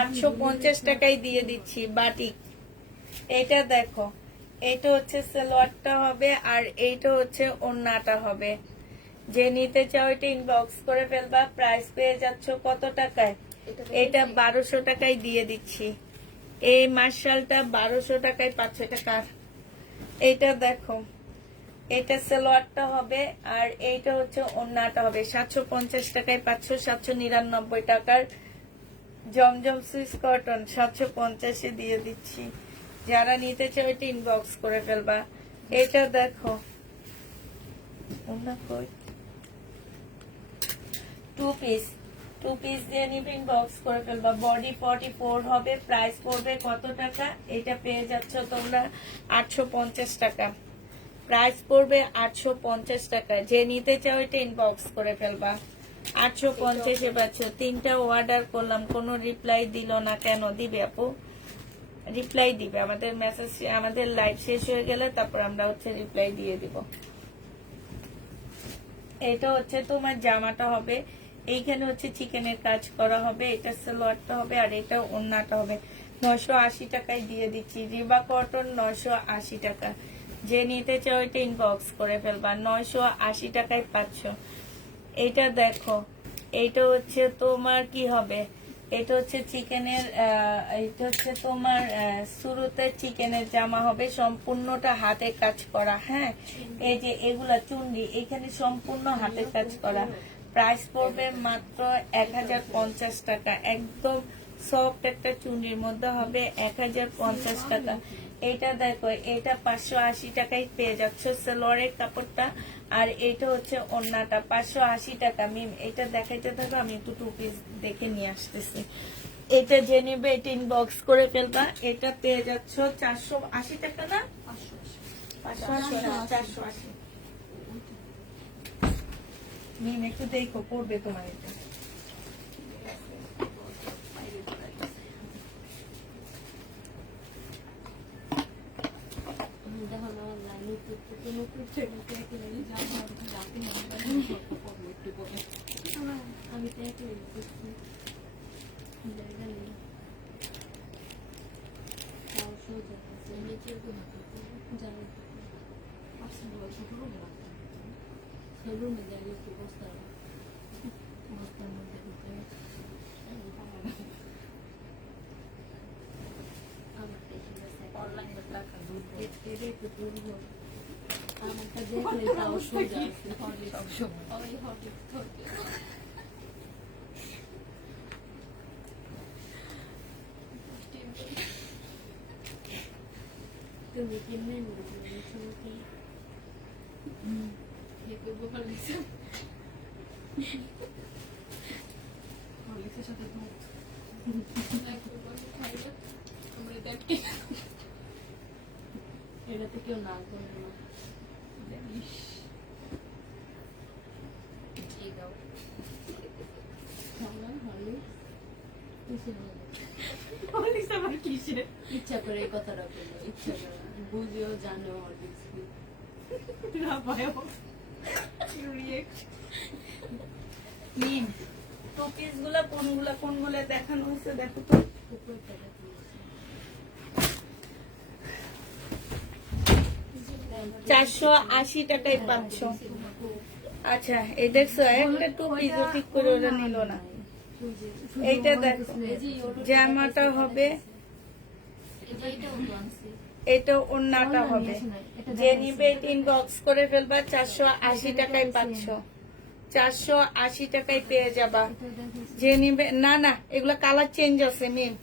850 টাকায় দিয়ে দিচ্ছি বাটিক। এটা দেখো, এইটা হচ্ছে সালোয়ারটা হবে, আর এইটা হচ্ছে ওড়নাটা হবে। যে নিতে চাও এটা ইনবক্স করে ফেলবা। প্রাইস পেয়ে যাচ্ছ কত টাকায়? এটা 1200 টাকায় দিয়ে দিচ্ছি। এই মার্শালটা 1200 টাকায় পাচ্ছে। এটা কার? এইটা দেখো, এটা সালোয়ারটা হবে আর এইটা হচ্ছে ওড়নাটা হবে। 750 টাকায় পাচ্ছ। 799 টাকার জমজম সুইস কটন 750-এ দিয়ে দিচ্ছি। যারা নিতে চাও এটা ইনবক্স করে ফেলবা। এটা দেখো, ওড়না কই? 2 পিস দিয়ে নিবে, ইনবক্স করে ফেলবা। বডি 44 হবে। প্রাইস পড়বে কত টাকা? এটা পেয়ে যাচ্ছ তোমরা 850 টাকা। প্রাইস পড়বে 850 টাকা। যে নিতে চাও এটা ইনবক্স করে ফেলবা। 850-এ পাচ্ছ। 3টা অর্ডার করলাম, কোনো রিপ্লাই দিল না কেন? দিবে আপু, রিপ্লাই দিবে। আমাদের মেসেজ, আমাদের লাইভ শেষ হয়ে গেলে তারপর আমরা হচ্ছে রিপ্লাই দিয়ে দিব। এটা হচ্ছে তোমার জামাটা হবে, এইখানে হচ্ছে চিকেনের কাজ করা হবে, এটা সালোয়ারটা হবে আর এটা ওড়নাটা হবে। 980 টাকায় দিয়ে দিচ্ছি। রিবা কটন 980 টাকা। যে নিতে চাও এটা ইনবক্স করে ফেলবা। 980 টাকায় পাচ্ছ। এইটা দেখো, এইটা হচ্ছে তোমার কি হবে, এটা হচ্ছে চিকেনের, এটা হচ্ছে তোমার শুরুতে চিকেনের জামা হবে, সম্পূর্ণটা হাতে কাজ করা। হ্যাঁ, এই যে এগুলা চুনরি, এখানে সম্পূর্ণ হাতে কাজ করা। প্রাইস পড়বে মাত্র 1050 টাকা। একদম সফট একটা চুনরির মধ্যে হবে, 1050 টাকা। এটা দেখো, এটা 580 টাকায় পেয়ে যাচ্ছ সালোয়ারের কাপড়টা, আর এটা হচ্ছে ওড়নাটা 580 টাকা। মিম এটা দেখাইতে থাকো, আমি একটু 2 পিস দেখে নিয়ে আসতেছি। এটা যে নেবে এটা ইনবক্স করে ফেলবা। এটা পেয়ে যাচ্ছ 480 টাকা না, 480। মিম একটু দেখো, পড়বে তোমার এটা। দেখো না অনলাইন নতুন ছেলেকে একেবারে জামা রাতে একটু পরে আমি তো একেবারে দেখছি জায়গা নেই। তাও সোজা আছে নিচের কোনো জানি আসলে ছোট রুমে জায়গা একটু বস্তার মধ্যে ঢুকে আমার অনলাইনে টাকা এটা একটু তুলবো। আমারটা দেখলে তাও সোজা আছে সবসময় ওই হবে তুমি কেমনে নিবে কি করবো হরলিক্স হরলিক্সের সাথে দুধ আমরা দেখি এটাতে কেউ না করে না জানিস এই দাও খাওয়া হরলিক্স আবার কিসে ইচ্ছা করে এই কথাটা বললো, ইচ্ছা করে বুঝেও জানো হরলিক্স কি না পায়ও মিম 2 পিস গুলা কোনগুলা দেখানো হয়েছে দেখো তো। 480 টাকায় পাচ্ছ। আচ্ছা, এই দেখছো একটা 2 পিস ঠিক করে ওরা নিল না। এইটা দেখো, জামাটা হবে, এটা ওড়নাটা হবে। যে নিবে এটা ইনবক্স করে ফেলবা। 480 টাকায় পাচ্ছ। 480 টাকায় পেয়ে যাবা। যে নিবে, না না এগুলা কালার চেঞ্জ আছে মিম।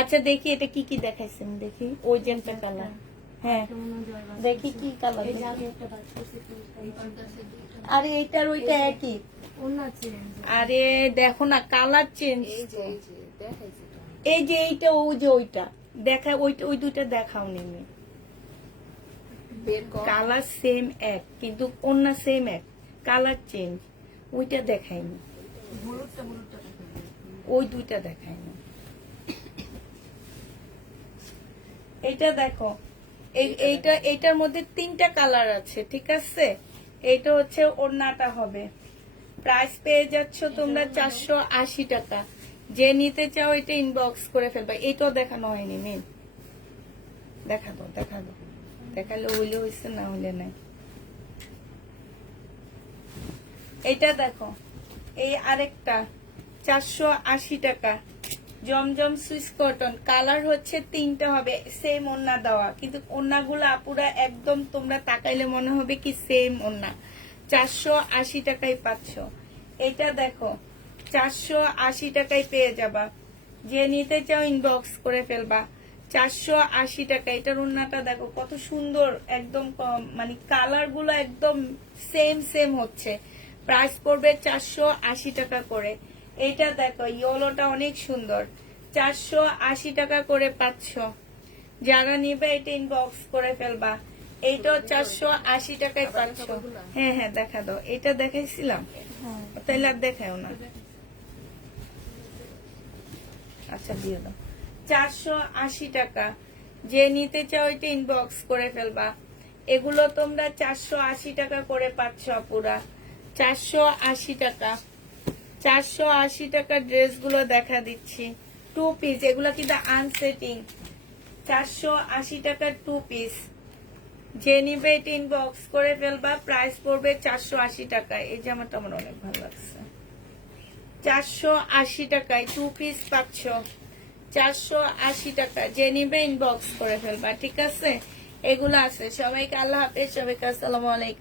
আচ্ছা দেখি এটা কি কি দেখাইছেন, দেখি ওই জেন্টা কালার। হ্যাঁ দেখি কি কালার। আরে এইটার ওইটা একই। আরে দেখো না কালার চেঞ্জ। এই যে এইটা, ওই যে ওইটা দেখা, ওই দুইটা দেখাও নেই। কালার সেম এক কিন্তু অন্য সেম এক, কালার চেঞ্জ। ওইটা দেখাইনি, ওই দুইটা দেখাইনি। এইটা দেখো, এইটার মধ্যে 3টা কালার আছে, ঠিক আছে। এইটা হচ্ছে ওড়নাটা হবে। প্রাইস পেয়ে যাচ্ছ তোমরা 480 টাকা। যে নিতে চাও এটা ইনবক্স করে ফেলবা। এইটাও দেখানো হয়নি মেন, দেখা দাও দেখালে হইলে হয়েছে, না হলে নাই। এটা দেখো, এই আরেকটা 480 টাকা, জমজম সুইস কটন, কালার হচ্ছে 3টা হবে, সেম ওন্না দেওয়া, কিন্তু ওন্নাগুলো আপুরা একদম তোমরা তাকাইলে মনে হবে কি সেম ওন্না। 480 টাকায় পাচ্ছ। এটা দেখো 480 টাকায় পেয়ে যাবা, যে নিতে চাও ইনবক্স করে ফেলবা। 480 টাকা। এটার ওন্নাটা দেখো কত সুন্দর, একদম মানে কালার গুলো একদম সেম সেম হচ্ছে। প্রাইস পড়বে 480 টাকা করে। এটা দেখো ইয়েলোটা অনেক সুন্দর, 480 টাকা করে পাচ্ছ। যারা নিবে এটা ইনবক্স করে ফেলবা। এইটাও 480 টাকায় পাচ্ছ। হ্যাঁ হ্যাঁ দেখা দাও, এটা দেখাইছিলাম তাইলে আর দেখাও না। আচ্ছা দিয়ে দাও, 480 টাকা। যে নিতে চাও এটা ইনবক্স করে ফেলবা। এগুলো তোমরা 480 টাকা করে পাচ্ছ পুরা, 480 টাকা। 480 টাকা ড্রেসগুলো দেখা দিচ্ছি, 2 পিস, এগুলো কিন্তু আনসেটিং। 480 টাকার 2 পিস। যে নিবে এটা ইনবক্স করে ফেলবা। প্রাইস পড়বে 480 টাকা। এই জামাটা আমার অনেক ভালো লাগছে। 480 টাকায় 2 পিস পাচ্ছ, 480 টাকা। যে নিবে ইনবক্স করে ফেলবা, ঠিক আছে? এগুলো আছে। সবাইকে আল্লাহ হাফেজ, সবাইকে আসসালামু আলাইকুম।